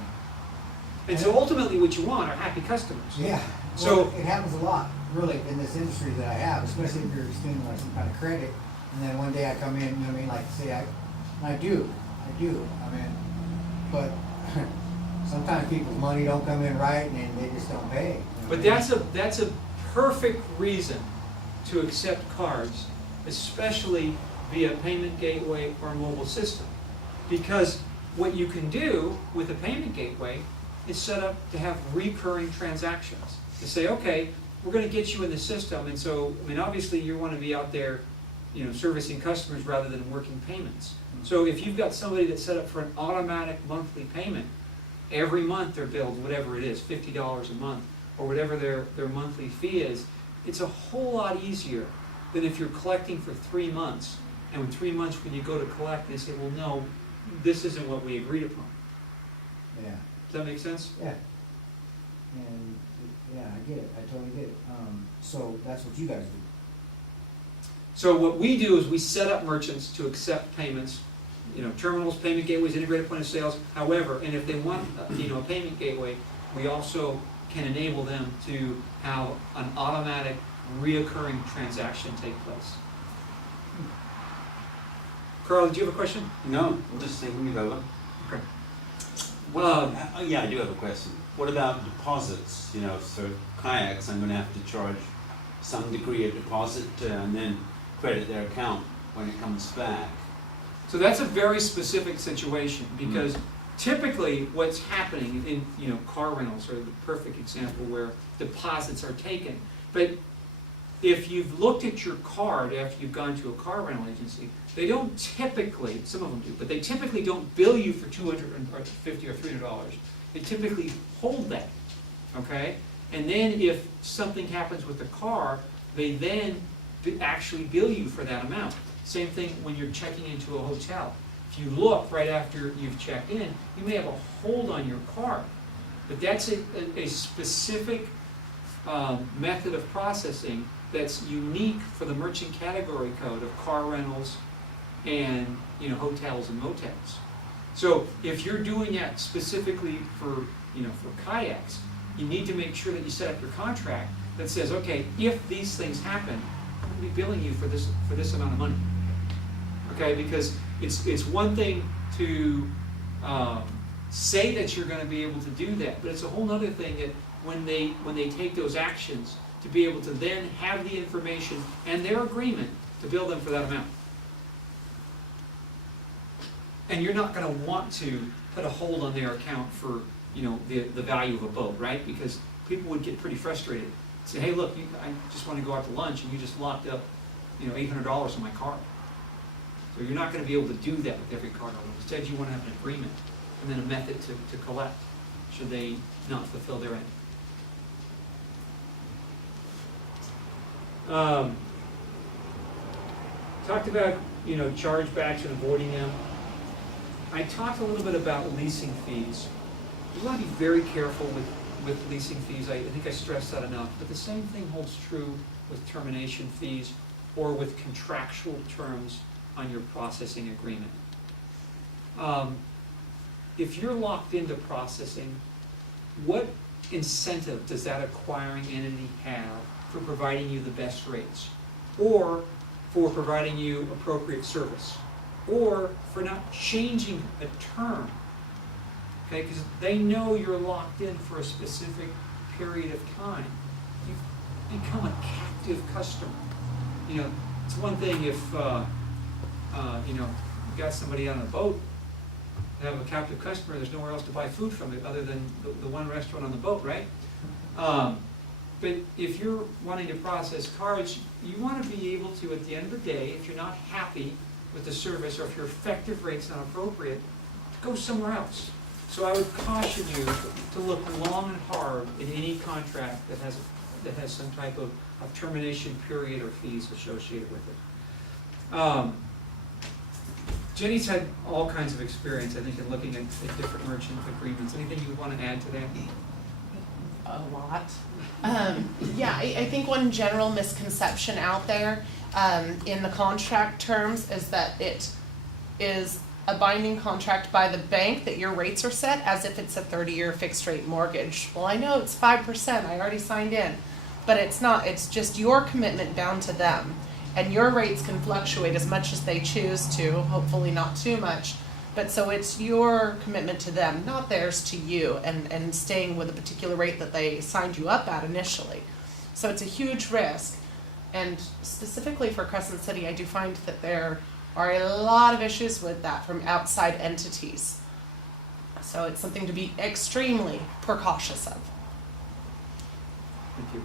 And so ultimately what you want are happy customers. Yeah. So- Well, it happens a lot, really, in this industry that I have, especially if you're extending like some kind of credit, and then one day I come in, you know what I mean, like say I do, but sometimes people's money don't come in right, and they just don't pay. But that's a perfect reason to accept cards, especially via payment gateway or mobile system. Because what you can do with a payment gateway is set up to have recurring transactions. To say, okay, we're gonna get you in the system, and so, I mean, obviously, you wanna be out there, you know, servicing customers rather than working payments. So if you've got somebody that's set up for an automatic monthly payment, every month they're billed whatever it is, $50 a month, or whatever their monthly fee is, it's a whole lot easier than if you're collecting for 3 months, and in 3 months when you go to collect, they say, well, no, this isn't what we agreed upon. Yeah, Does that make sense? yeah. And, yeah, I get it, I totally get it. So that's what you guys do. So what we do is we set up merchants to accept payments, you know, terminals, payment gateways, integrated point of sales, however, and if they want, you know, a payment gateway, we also can enable them to have an automatic reoccurring transaction take place. Carl, did you have a question? No, I'm just thinking it over. Okay. Yeah, I do have a question. What about deposits? You know, for kayaks, I'm going to have to charge some degree of deposit and then credit their account when it comes back. So that's a very specific situation, because typically what's happening in, you know, car rentals are the perfect example where deposits are taken. But if you've looked at your card after you've gone to a car rental agency, they don't typically, some of them do, but they typically don't bill you for $250 or $300. They typically hold that, okay? And then if something happens with the car, they then actually bill you for that amount. Same thing when you're checking into a hotel. If you look right after you've checked in, you may have a hold on your card. But that's a specific method of processing that's unique for the merchant category code of car rentals and, you know, hotels and motels. So if you're doing that specifically for, you know, for kayaks, you need to make sure that you set up your contract that says, okay, if these things happen, I'm going to be billing you for this amount of money. Okay, because it's one thing to say that you're going to be able to do that, but it's a whole other thing that when they take those actions, to be able to then have the information and their agreement to bill them for that amount. And you're not going to want to put a hold on their account for, you know, the value of a boat, right? Because people would get pretty frustrated. Say, hey, look, I just want to go out to lunch, and you just locked up, you know, $800 on my card. So you're not going to be able to do that with every card holder. Instead, you want to have an agreement and then a method to collect should they not fulfill their end. Talked about, you know, chargebacks and avoiding them. I talked a little bit about leasing fees. You want to be very careful with leasing fees. I think I stressed that enough. But the same thing holds true with termination fees or with contractual terms on your processing agreement. If you're locked into processing, what incentive does that acquiring entity have for providing you the best rates, or for providing you appropriate service, or for not changing a term? Okay, because they know you're locked in for a specific period of time. You've become a captive customer. You know, it's one thing if you know, you've got somebody on a boat, they have a captive customer, there's nowhere else to buy food from it other than the one restaurant on the boat, right? But if you're wanting to process cards, you want to be able to, at the end of the day, if you're not happy with the service or if your effective rate's not appropriate, to go somewhere else. So I would caution you to look long and hard in any contract that has some type of termination period or fees associated with it. Jenny's had all kinds of experience, I think, in looking at different merchant agreements. Anything you would want to add to that? A lot. Yeah, I think one general misconception out there in the contract terms is that it is a binding contract by the bank that your rates are set as if it's a 30-year fixed rate mortgage. Well, I know it's 5%, I already signed in, but it's not. It's just your commitment down to them. And your rates can fluctuate as much as they choose to, hopefully not too much. But so it's your commitment to them, not theirs to you, and staying with a particular rate that they signed you up at initially. So it's a huge risk. And specifically for Crescent City, I do find that there are a lot of issues with that from outside entities. So it's something to be extremely precautious of. Thank you.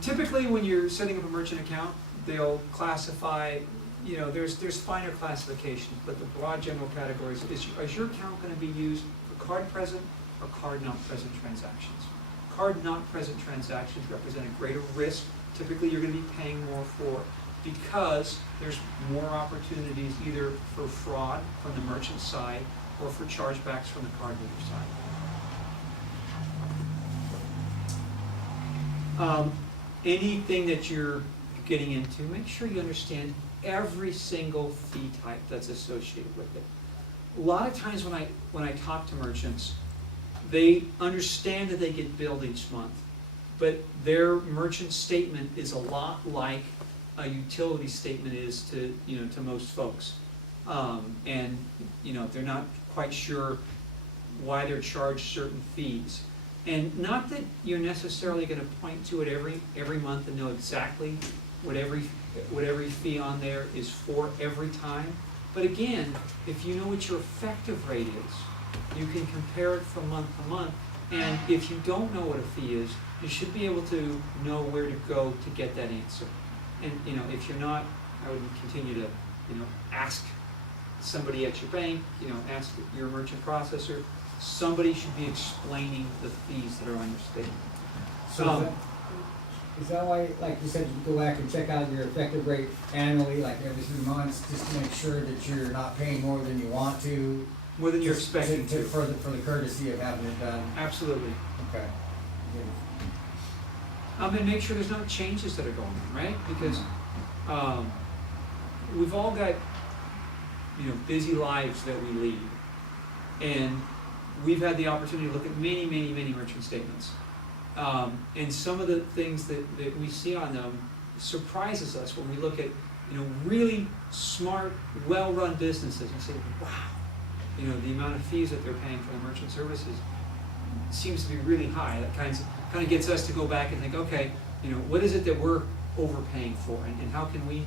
Typically, when you're setting up a merchant account, they'll classify, you know, there's finer classifications, but the broad general categories is your account gonna be used for card present or card not present transactions? Card not present transactions represent a greater risk. Typically, you're gonna be paying more for because there's more opportunities either for fraud from the merchant side or for chargebacks from the cardholder side. Anything that you're getting into, make sure you understand every single fee type that's associated with it. A lot of times when I talk to merchants, they understand that they get billed each month, but their merchant statement is a lot like a utility statement is to, you know, to most folks. And, you know, they're not quite sure why they're charged certain fees. And not that you're necessarily gonna point to it every month and know exactly what every fee on there is for every time. But again, if you know what your effective rate is, you can compare it from month to month. And if you don't know what a fee is, you should be able to know where to go to get that answer. And, you know, if you're not, I would continue to, you know, ask somebody at your bank, you know, ask your merchant processor. Somebody should be explaining the fees that are on your statement. So is that why, like you said, you go back and check out your effective rate annually, like every 3 months, just to make sure that you're not paying more than you want to? More than you're Just expecting to. For the courtesy of having it done? Absolutely. Okay. And make sure there's no changes that are going on, right? Because we've all got, you know, busy lives that we lead. And we've had the opportunity to look at many merchant statements. And some of the things that we see on them surprises us when we look at, you know, really smart, well-run businesses and say, wow, you know, the amount of fees that they're paying for the merchant services seems to be really high. That kind of gets us to go back and think, okay, you know, what is it that we're overpaying for, and how can we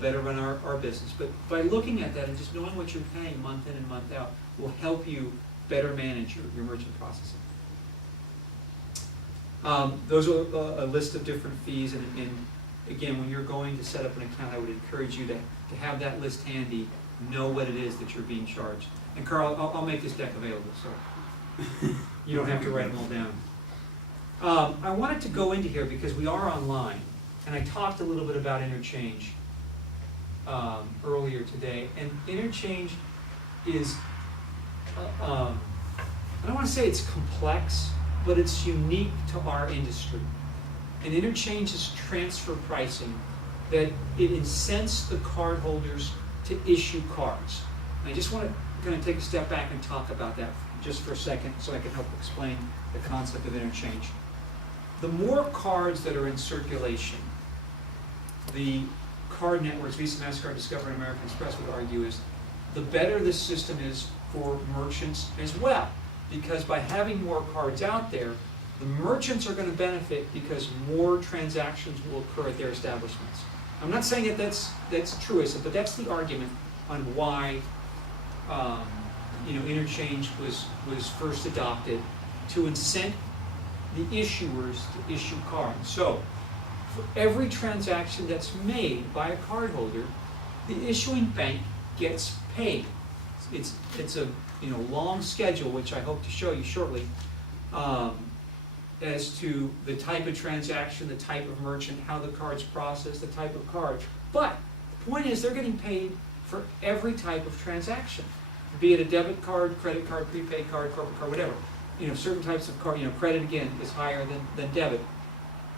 better run our business? But by looking at that and just knowing what you're paying month in and month out will help you better manage your merchant processing. Those are a list of different fees, and again, when you're going to set up an account, I would encourage you to have that list handy, know what it is that you're being charged. And Carl, I'll make this deck available, so you don't have to write them all down. I wanted to go into here because we are online, and I talked a little bit about interchange earlier today, and interchange is, I don't want to say it's complex, but it's unique to our industry. And interchange is transfer pricing that it incents the cardholders to issue cards. And I just want to kind of take a step back and talk about that just for a second so I can help explain the concept of interchange. The more cards that are in circulation, the card networks, Visa, MasterCard, Discover, and American Express would argue is the better the system is for merchants as well. Because by having more cards out there, the merchants are going to benefit because more transactions will occur at their establishments. I'm not saying that that's truism, but that's the argument on why interchange was first adopted, to incent the issuers to issue cards. So for every transaction that's made by a cardholder, the issuing bank gets paid. It's a long schedule, which I hope to show you shortly, as to the type of transaction, the type of merchant, how the card's processed, the type of card. But the point is, they're getting paid for every type of transaction, be it a debit card, credit card, prepaid card, corporate card, whatever. Certain types of card, credit again is higher than debit,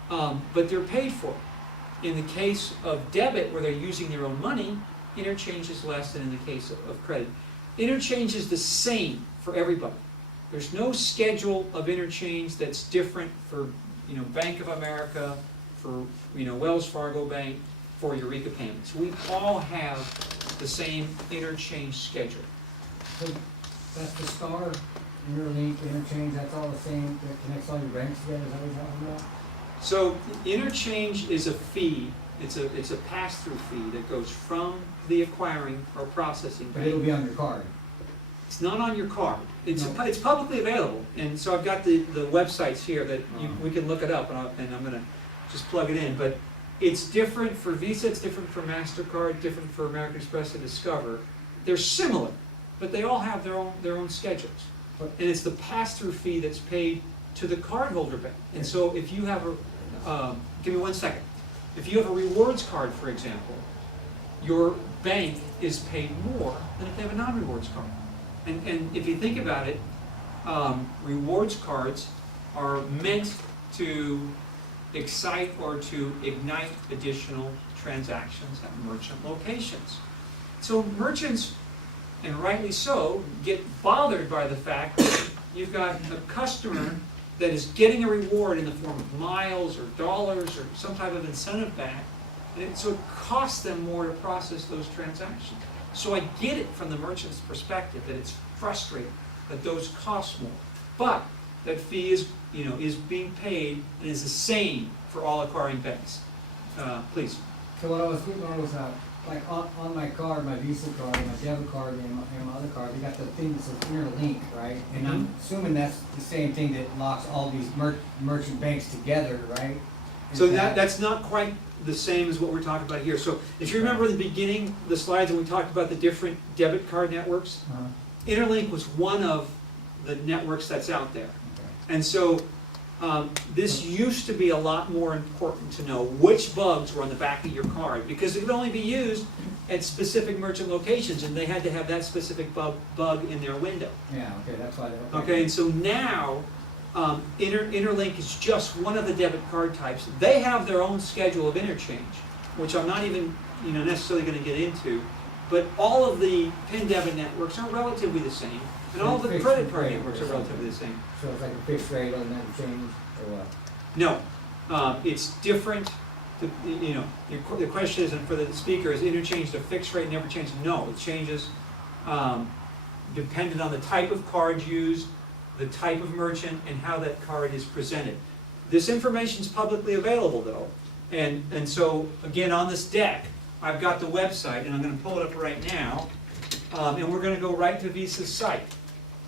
but they're paid for it. In the case of debit, where they're using their own money, interchange is less than in the case of credit. Interchange is the same for everybody. There's no schedule of interchange that's different for Bank of America, for Wells Fargo Bank, for Eureka Payments. We all have the same interchange schedule. So that's the Star Interlink interchange, that's all the same, that connects all your banks together, is that what you're talking about? So interchange is a fee. It's a pass-through fee that goes from the acquiring or processing But it'll bank. be on your card. It's not on your card. It's No. it's publicly available, and so I've got the websites here that we can look it up, and I'm going to just plug it in. But it's different for Visa, it's different for MasterCard, different for American Express and Discover. They're similar, but they all have their own schedules. And it's the pass-through fee that's paid to the cardholder bank. And so if you have give me 1 second. If you have a rewards card, for example, your bank is paid more than if they have a non-rewards card. And if you think about it, rewards cards are meant to excite or to ignite additional transactions at merchant locations. So merchants, and rightly so, get bothered by the fact that you've got a customer that is getting a reward in the form of miles or dollars or some type of incentive back, and so it costs them more to process those transactions. So I get it from the merchant's perspective that it's frustrating that those cost more, but that fee is being paid and is the same for all acquiring banks. Please. So what I was getting at was, like on my card, my Visa card, my debit card, and my other card, they got the thing that says interlink, right? And I'm assuming that's the same thing that locks all these merchant banks together, right? So that's not quite the same as what we're talking about here. So if you remember in the beginning, the slides when we talked about the different debit card networks, Interlink was one of the networks that's out there. Okay. And so this used to be a lot more important to know which bugs were on the back of your card, because it could only be used at specific merchant locations, and they had to have that specific bug in their window. Yeah, okay, that's why. Okay, and so now Interlink is just one of the debit card types. They have their own schedule of interchange, which I'm not even necessarily going to get into, but all of the PIN debit networks are relatively the same, and all of the credit card networks are relatively the same. So it's like a fixed rate on that change, or what? No, it's different. The question is, and for the speaker, is interchange to fixed rate never changes? No, it changes dependent on the type of card used, the type of merchant, and how that card is presented. This information is publicly available, though, and so again on this deck, I've got the website, and I'm going to pull it up right now, and we're going to go right to Visa's site,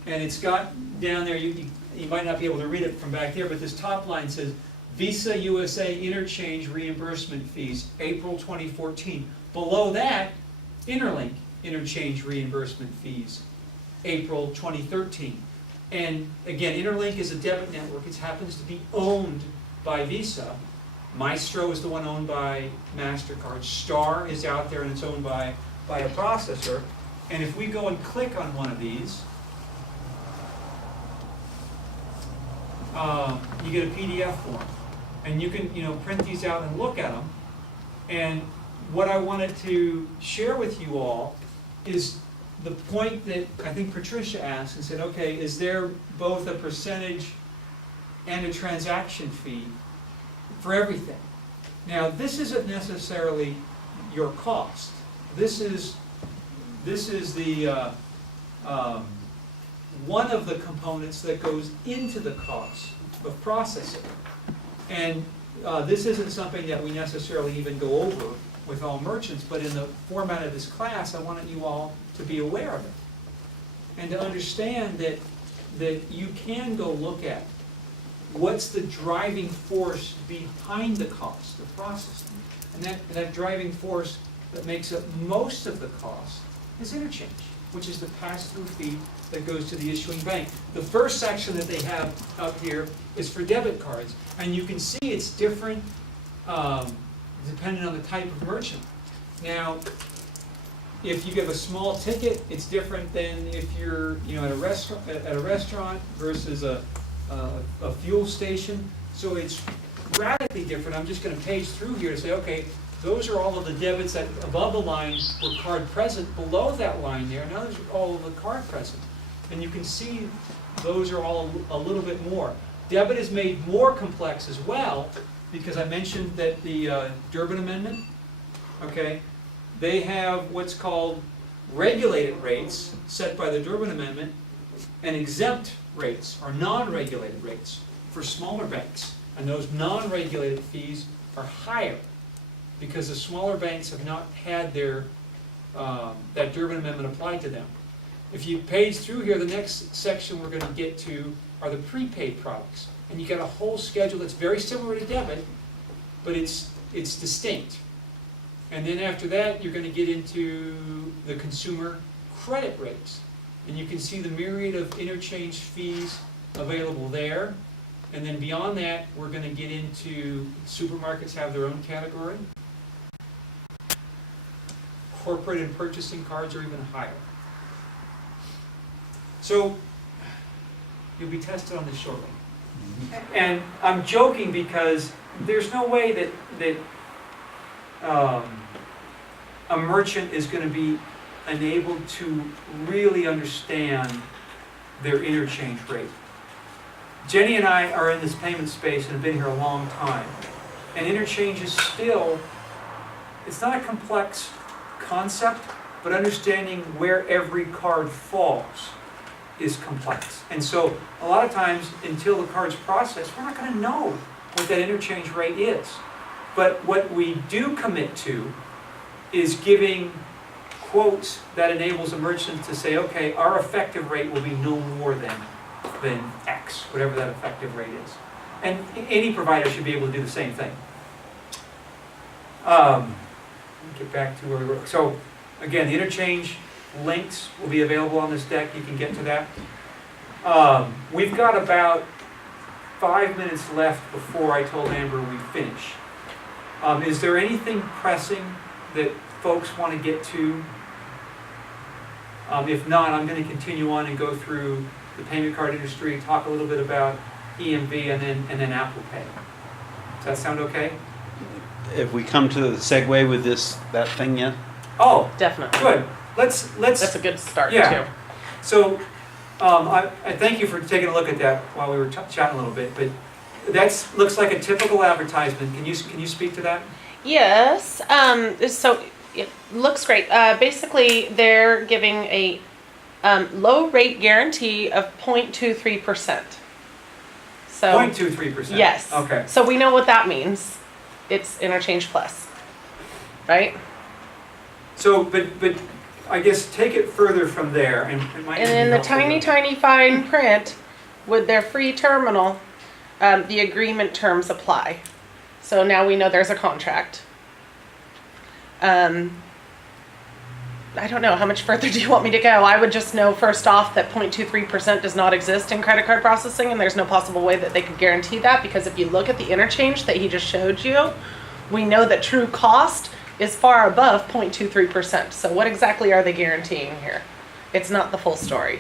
and it's got down there. You might not be able to read it from back there, but this top line says Visa USA interchange reimbursement fees, April 2014. Below that, Interlink interchange reimbursement fees, April 2013. And again, Interlink is a debit network. It happens to be owned by Visa. Maestro is the one owned by MasterCard. Star is out there and it's owned by a processor. And if we go and click on one of these, you get a PDF form. And you can print these out and look at them. And what I wanted to share with you all is the point that I think Patricia asked and said, okay, is there both a percentage and a transaction fee for everything? Now, this isn't necessarily your cost. This is the one of the components that goes into the cost of processing. And this isn't something that we necessarily even go over with all merchants, but in the format of this class, I wanted you all to be aware of it and to understand that you can go look at what's the driving force behind the cost of processing. And that driving force that makes up most of the cost is interchange, which is the pass-through fee that goes to the issuing bank. The first section that they have up here is for debit cards, and you can see it's different depending on the type of merchant. Now, if you give a small ticket, it's different than if you're at a restaurant versus a fuel station. So it's radically different. I'm just going to page through here to say, okay, those are all of the debits that above the line were card present. Below that line there, now there's all of the card present. And you can see those are all a little bit more. Debit is made more complex as well, because I mentioned that the Durbin Amendment, okay, they have what's called regulated rates set by the Durbin Amendment and exempt rates or non-regulated rates for smaller banks. And those non-regulated fees are higher because the smaller banks have not had their that Durbin Amendment applied to them. If you page through here, the next section we're going to get to are the prepaid products. And you get a whole schedule that's very similar to debit, but it's distinct. And then after that, you're going to get into the consumer credit rates. And you can see the myriad of interchange fees available there. And then beyond that, we're going to get into supermarkets have their own category. Corporate and purchasing cards are even higher. So you'll be tested on this shortly. And I'm joking because there's no way that a merchant is going to be enabled to really understand their interchange rate. Jenny and I are in this payment space and have been here a long time. And interchange is still, it's not a complex concept, but understanding where every card falls is complex. And so a lot of times, until the card's processed, we're not going to know what that interchange rate is. But what we do commit to is giving quotes that enables a merchant to say, okay, our effective rate will be no more than X, whatever that effective rate is. And any provider should be able to do the same thing. Get back to where we were. So again, the interchange links will be available on this deck. You can get to that. We've got about 5 minutes left before I told Amber we finish. Is there anything pressing that folks want to get to? If not, I'm going to continue on and go through the payment card industry, talk a little bit about EMV, and then Apple Pay. Does that sound okay? Have we come to the segue with that thing yet? Oh, Definitely. good. Let's. That's a good start Yeah. too. So, I thank you for taking a look at that while we were chatting a little bit. But that looks like a typical advertisement. Can you speak to that? Yes. So it looks great. Basically, they're giving a low rate guarantee of 0.23%. So 0.23%. yes. Okay. So we know what that means. It's interchange plus, right? So, but I guess take it further from there, and it might. And be in the helpful tiny, to- tiny fine print, with their free terminal, the agreement terms apply. So now we know there's a contract. I don't know, how much further do you want me to go? I would just know first off that 0.23% does not exist in credit card processing, and there's no possible way that they could guarantee that, because if you look at the interchange that he just showed you, we know that true cost is far above 0.23%. So what exactly are they guaranteeing here? It's not the full story.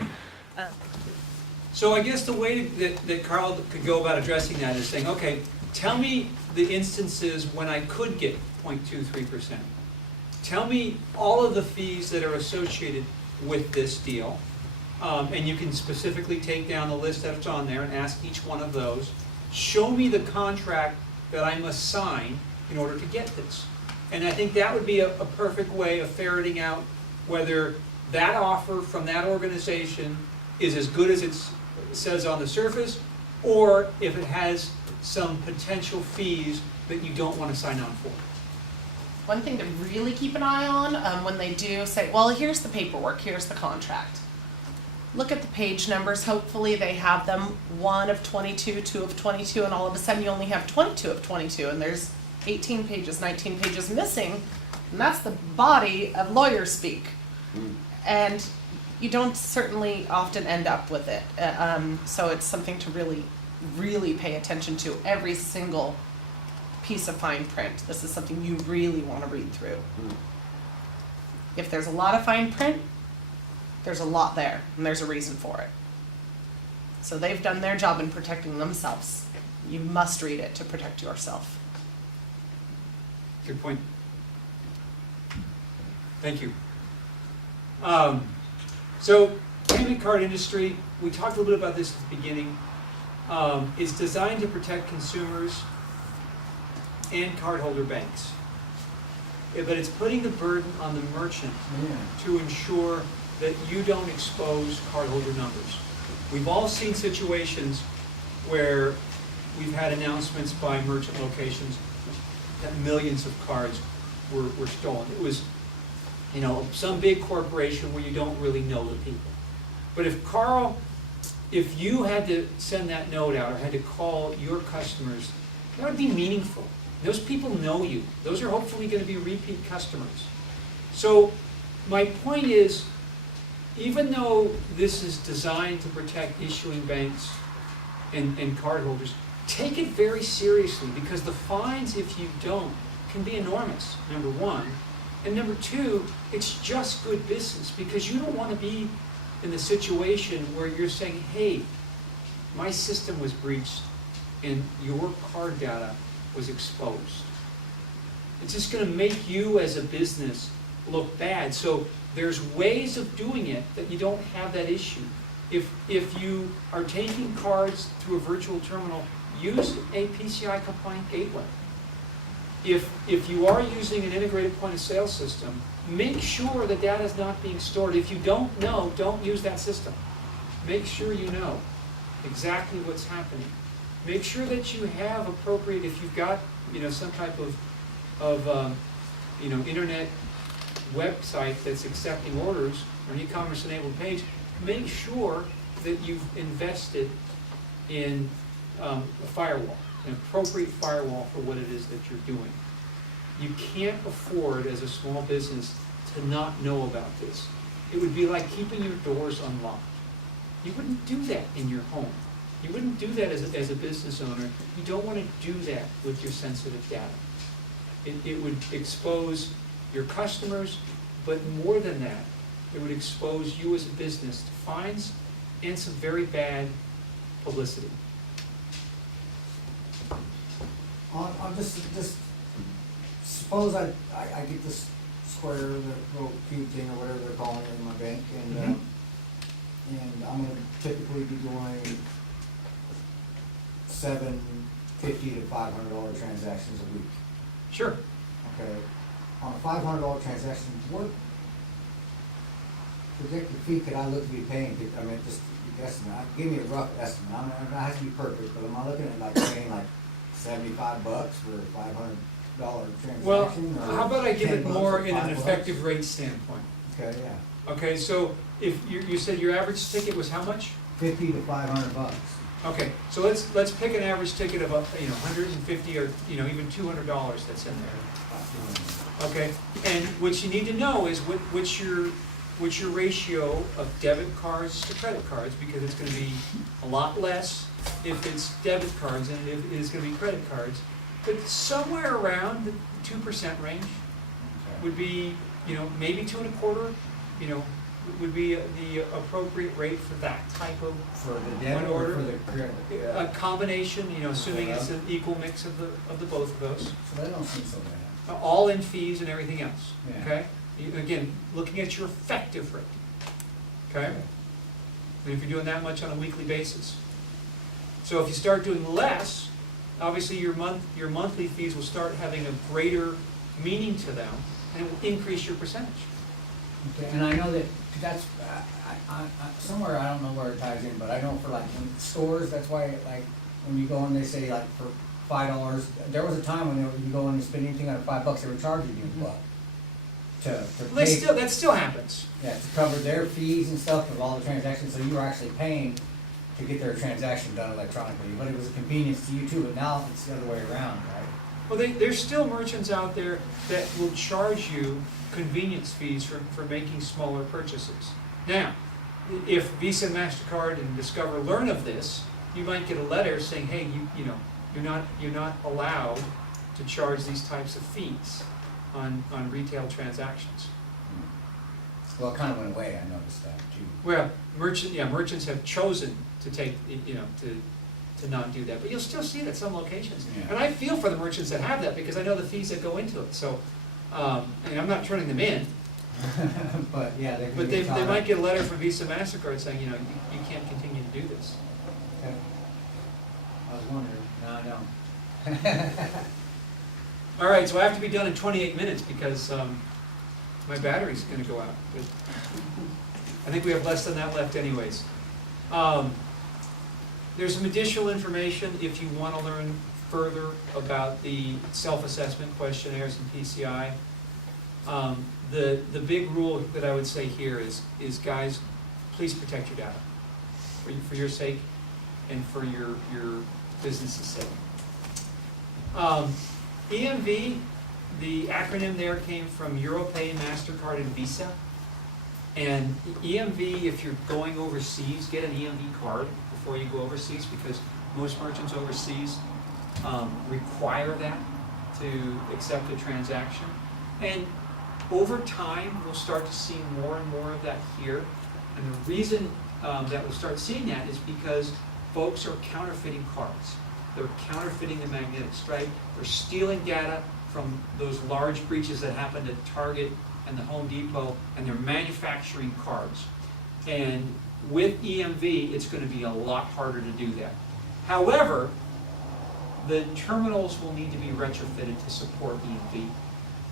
So I guess the way that Carl could go about addressing that is saying, okay, tell me the instances when I could get 0.23%. Tell me all of the fees that are associated with this deal. And you can specifically take down the list that's on there and ask each one of those. Show me the contract that I must sign in order to get this. And I think that would be a perfect way of ferreting out whether that offer from that organization is as good as it says on the surface, or if it has some potential fees that you don't want to sign on for. One thing to really keep an eye on when they do say, well, here's the paperwork, here's the contract. Look at the page numbers. Hopefully they have them 1 of 22, 2 of 22, and all of a sudden you only have 22 of 22, and there's 18 pages, 19 pages missing, and that's the body of lawyer speak. And you don't certainly often end up with it. So it's something to really, really pay attention to. Every single piece of fine print. This is something you really want to read through. If there's a lot of fine print, there's a lot there, and there's a reason for it. So they've done their job in protecting themselves. You must read it to protect yourself. Good point. Thank you. So, payment card industry, we talked a little bit about this at the beginning. It's designed to protect consumers and cardholder banks. But it's putting the burden on the merchant to ensure that you don't expose cardholder numbers. We've all seen situations where we've had announcements by merchant locations that millions of cards were stolen. It was, some big corporation where you don't really know the people. But if you had to send that note out or had to call your customers, that would be meaningful. Those people know you. Those are hopefully gonna be repeat customers. So my point is, even though this is designed to protect issuing banks and cardholders, take it very seriously, because the fines, if you don't, can be enormous, number one. And number two, it's just good business, because you don't want to be in the situation where you're saying, hey, my system was breached and your card data was exposed. It's just going to make you as a business look bad. So there's ways of doing it that you don't have that issue. If you are taking cards through a virtual terminal, use a PCI compliant gateway. If you are using an integrated point of sale system, make sure the data is not being stored. If you don't know, don't use that system. Make sure you know exactly what's happening. Make sure that you have appropriate, if you've got some type of internet website that's accepting orders or an e-commerce enabled page, make sure that you've invested in a firewall, an appropriate firewall for what it is that you're doing. You can't afford as a small business to not know about this. It would be like keeping your doors unlocked. You wouldn't do that in your home. You wouldn't do that as a business owner. You don't want to do that with your sensitive data. It would expose your customers, but more than that, it would expose you as a business to fines and some very bad publicity. I'll just suppose I get this square, the little cube thing or whatever they're calling it in my bank, and I'm gonna typically be doing $750 to $500 transactions a week. Sure. Okay, on a $500 transaction, what projected fee could I look to be paying? I mean, just estimate. Give me a rough estimate. I mean, it has to be perfect, but am I looking at like paying like $75 for a $500 transaction? Well, or how about I give it $10 more or in an $5? effective rate standpoint? Okay, yeah. Okay, so if you said your average ticket was how much? $50 to $500. Okay, so let's pick an average ticket of $150 or even $200 that's in there. Okay, and what you need to know is what's your ratio of debit cards to credit cards, because it's going to be a lot less if it's debit cards than it is going to be credit cards. But somewhere around the 2% range would be, maybe 2.25%, would be the appropriate rate for that type of For the debit or order. for the credit? a combination, assuming it's an equal mix of the both of those, So that don't seem so bad. all in fees and everything else. Yeah. Okay. Again, looking at your effective rate. Okay. And if you're doing that much on a weekly basis, so if you start doing less, obviously your monthly fees will start having a greater meaning to them, and it will increase your percentage. Okay, and I know that that's, I somewhere, I don't know where it ties in, but I know for like in stores, that's why like when you go in, they say like for $5, there was a time when you go in and spend anything under $5, they were charging you what? To pay. That still happens. Yeah, to cover their fees and stuff of all the transactions, so you were actually paying to get their transaction done electronically, but it was a convenience to you too, but now it's the other way around, right? Well, there's still merchants out there that will charge you convenience fees for making smaller purchases. Now, if Visa, MasterCard, and Discover learn of this, you might get a letter saying, hey, you're not allowed to charge these types of fees on retail transactions. Well, it kind of went away, I noticed that too. Well, merchants have chosen to take, to not do that, but you'll still see it at some locations. Yeah. And I feel for the merchants that have that, because I know the fees that go into it. So, and I'm not turning them in, But yeah, but they might get a letter from Visa, MasterCard saying, you can't continue to do this. Okay. I was wondering, no, I don't. All right, so I have to be done in 28 minutes because my battery's going to go out. But I think we have less than that left anyways. There's some additional information if you want to learn further about the self-assessment questionnaires and PCI. The big rule that I would say here is guys, please protect your data for your sake and for your business's sake. EMV, the acronym there came from Europay, MasterCard, and Visa. And EMV, if you're going overseas, get an EMV card before you go overseas, because most merchants overseas require that to accept a transaction. And over time, we'll start to see more and more of that here. And the reason that we'll start seeing that is because folks are counterfeiting cards. They're counterfeiting the magnetic stripe. They're stealing data from those large breaches that happened at Target and the Home Depot, and they're manufacturing cards. And with EMV, it's going to be a lot harder to do that. However, the terminals will need to be retrofitted to support EMV.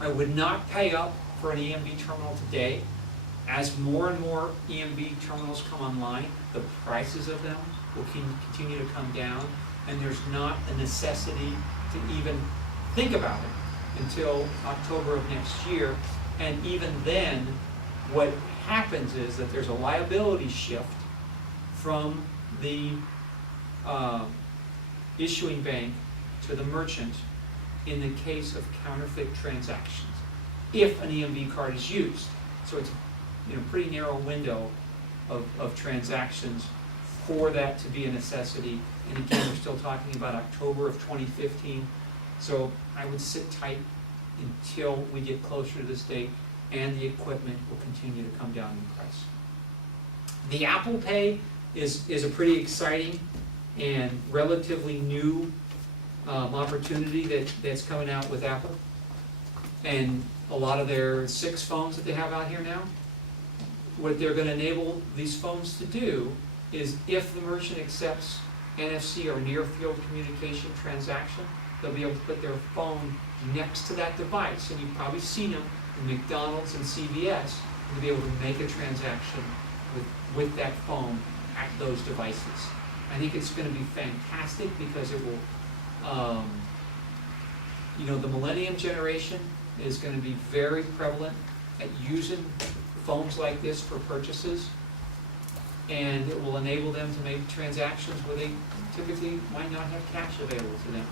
I would not pay up for an EMV terminal today. As more and more EMV terminals come online, the prices of them will continue to come down, and there's not a necessity to even think about it until October of next year. And even then, what happens is that there's a liability shift from the issuing bank to the merchant in the case of counterfeit transactions, if an EMV card is used. So it's a pretty narrow window of transactions for that to be a necessity. And again, we're still talking about October of 2015. So I would sit tight until we get closer to this date, and the equipment will continue to come down in price. The Apple Pay is a pretty exciting and relatively new opportunity that's coming out with Apple. And a lot of their 6 phones that they have out here now, what they're going to enable these phones to do is, if the merchant accepts NFC or near field communication transaction, they'll be able to put their phone next to that device. And you've probably seen them in McDonald's and CVS, and be able to make a transaction with that phone at those devices. I think it's going to be fantastic because it will, the millennium generation is going to be very prevalent at using phones like this for purchases, and it will enable them to make transactions where they typically might not have cash available to them.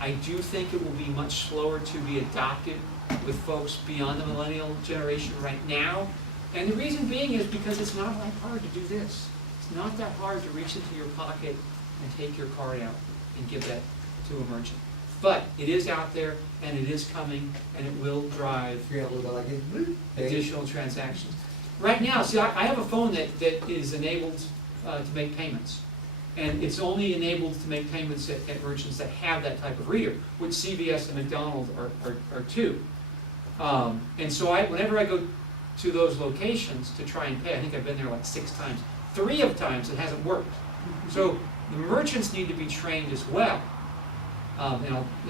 I do think it will be much slower to be adopted with folks beyond the millennial generation right now, and the reason being is because it's not that hard to do this. It's not that hard to reach into your pocket and take your card out and give that to a merchant. But it is out there, and it is coming, and it will drive additional transactions. Right now, see, I have a phone that is enabled to make payments. And it's only enabled to make payments at merchants that have that type of reader, which CVS and McDonald's are too. And so whenever I go to those locations to try and pay, I think I've been there like 6 times. 3 of the times it hasn't worked. So the merchants need to be trained as well.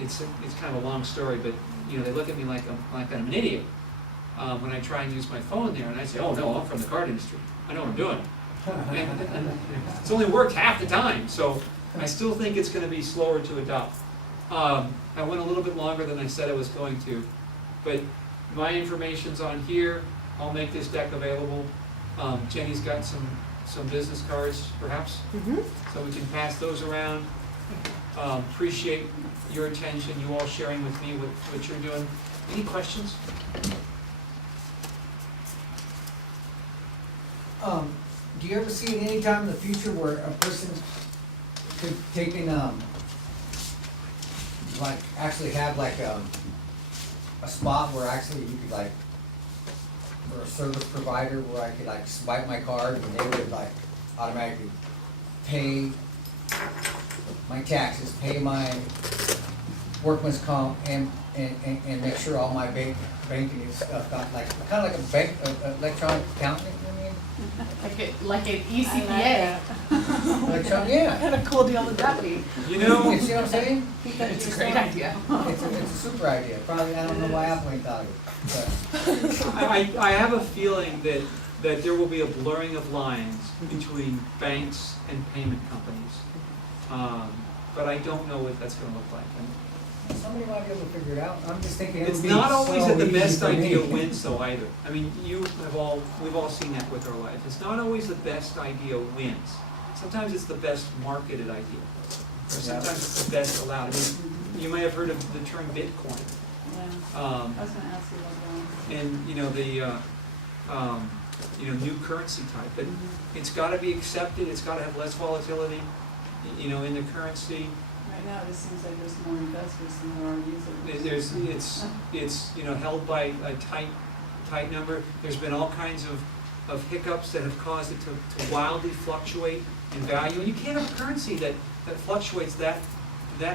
It's kind of a long story, but they look at me like I'm an idiot when I try and use my phone there, and I say, "Oh no, I'm from the card industry. I know what I'm doing." And it's only worked half the time, so I still think it's going to be slower to adopt. I went a little bit longer than I said I was going to, but my information's on here. I'll make this deck available. Jenny's got some business cards, perhaps, so we can pass those around. Appreciate your attention, you all sharing with me what you're doing. Any questions? Do you ever see it any time in the future where a person could take in, actually have a spot where actually you could or a service provider where I could swipe my card and they would automatically pay my taxes, pay my workman's comp, and make sure all my banking and stuff got kind of like a bank, electronic accountant, you know what I mean? Like an ECPA. Electronic, yeah. What a cool deal would that be? You see what I'm saying? It's a great idea. It's a super idea. Probably, I don't know why Apple ain't thought of it. But. I have a feeling that there will be a blurring of lines between banks and payment companies. But I don't know what that's going to look like. Somebody might be able to figure it out. I'm just thinking It's not always that the best idea wins, though, either. I mean, we've all seen that with our life. It's not always the best idea wins. Sometimes it's the best marketed idea, or sometimes it's the best allowed. I mean, you may have heard of the term Bitcoin. Yeah, Um, I was gonna ask you about that. and, you know, new currency type, but it's gotta be accepted, it's gotta have less volatility, you know, in the currency. Right now, it just seems like there's more investors than there are users. It's, you know, held by a tight number. There's been all kinds of hiccups that have caused it to wildly fluctuate in value. And you can't have a currency that fluctuates that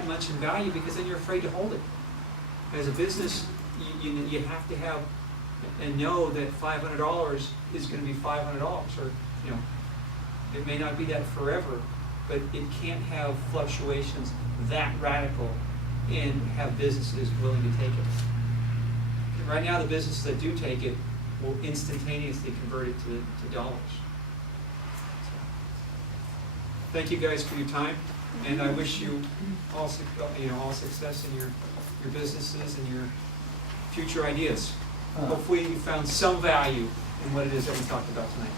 much in value, because then you're afraid to hold it. As a business, you have to have and know that $500 is going to be $500, or, you know, it may not be that forever, but it can't have fluctuations that radical and have businesses willing to take it. And right now, the businesses that do take it will instantaneously convert it to dollars. So, thank you guys for your time, and I wish you all success in your businesses and your future ideas. Hopefully you found some value in what it is that we talked about tonight.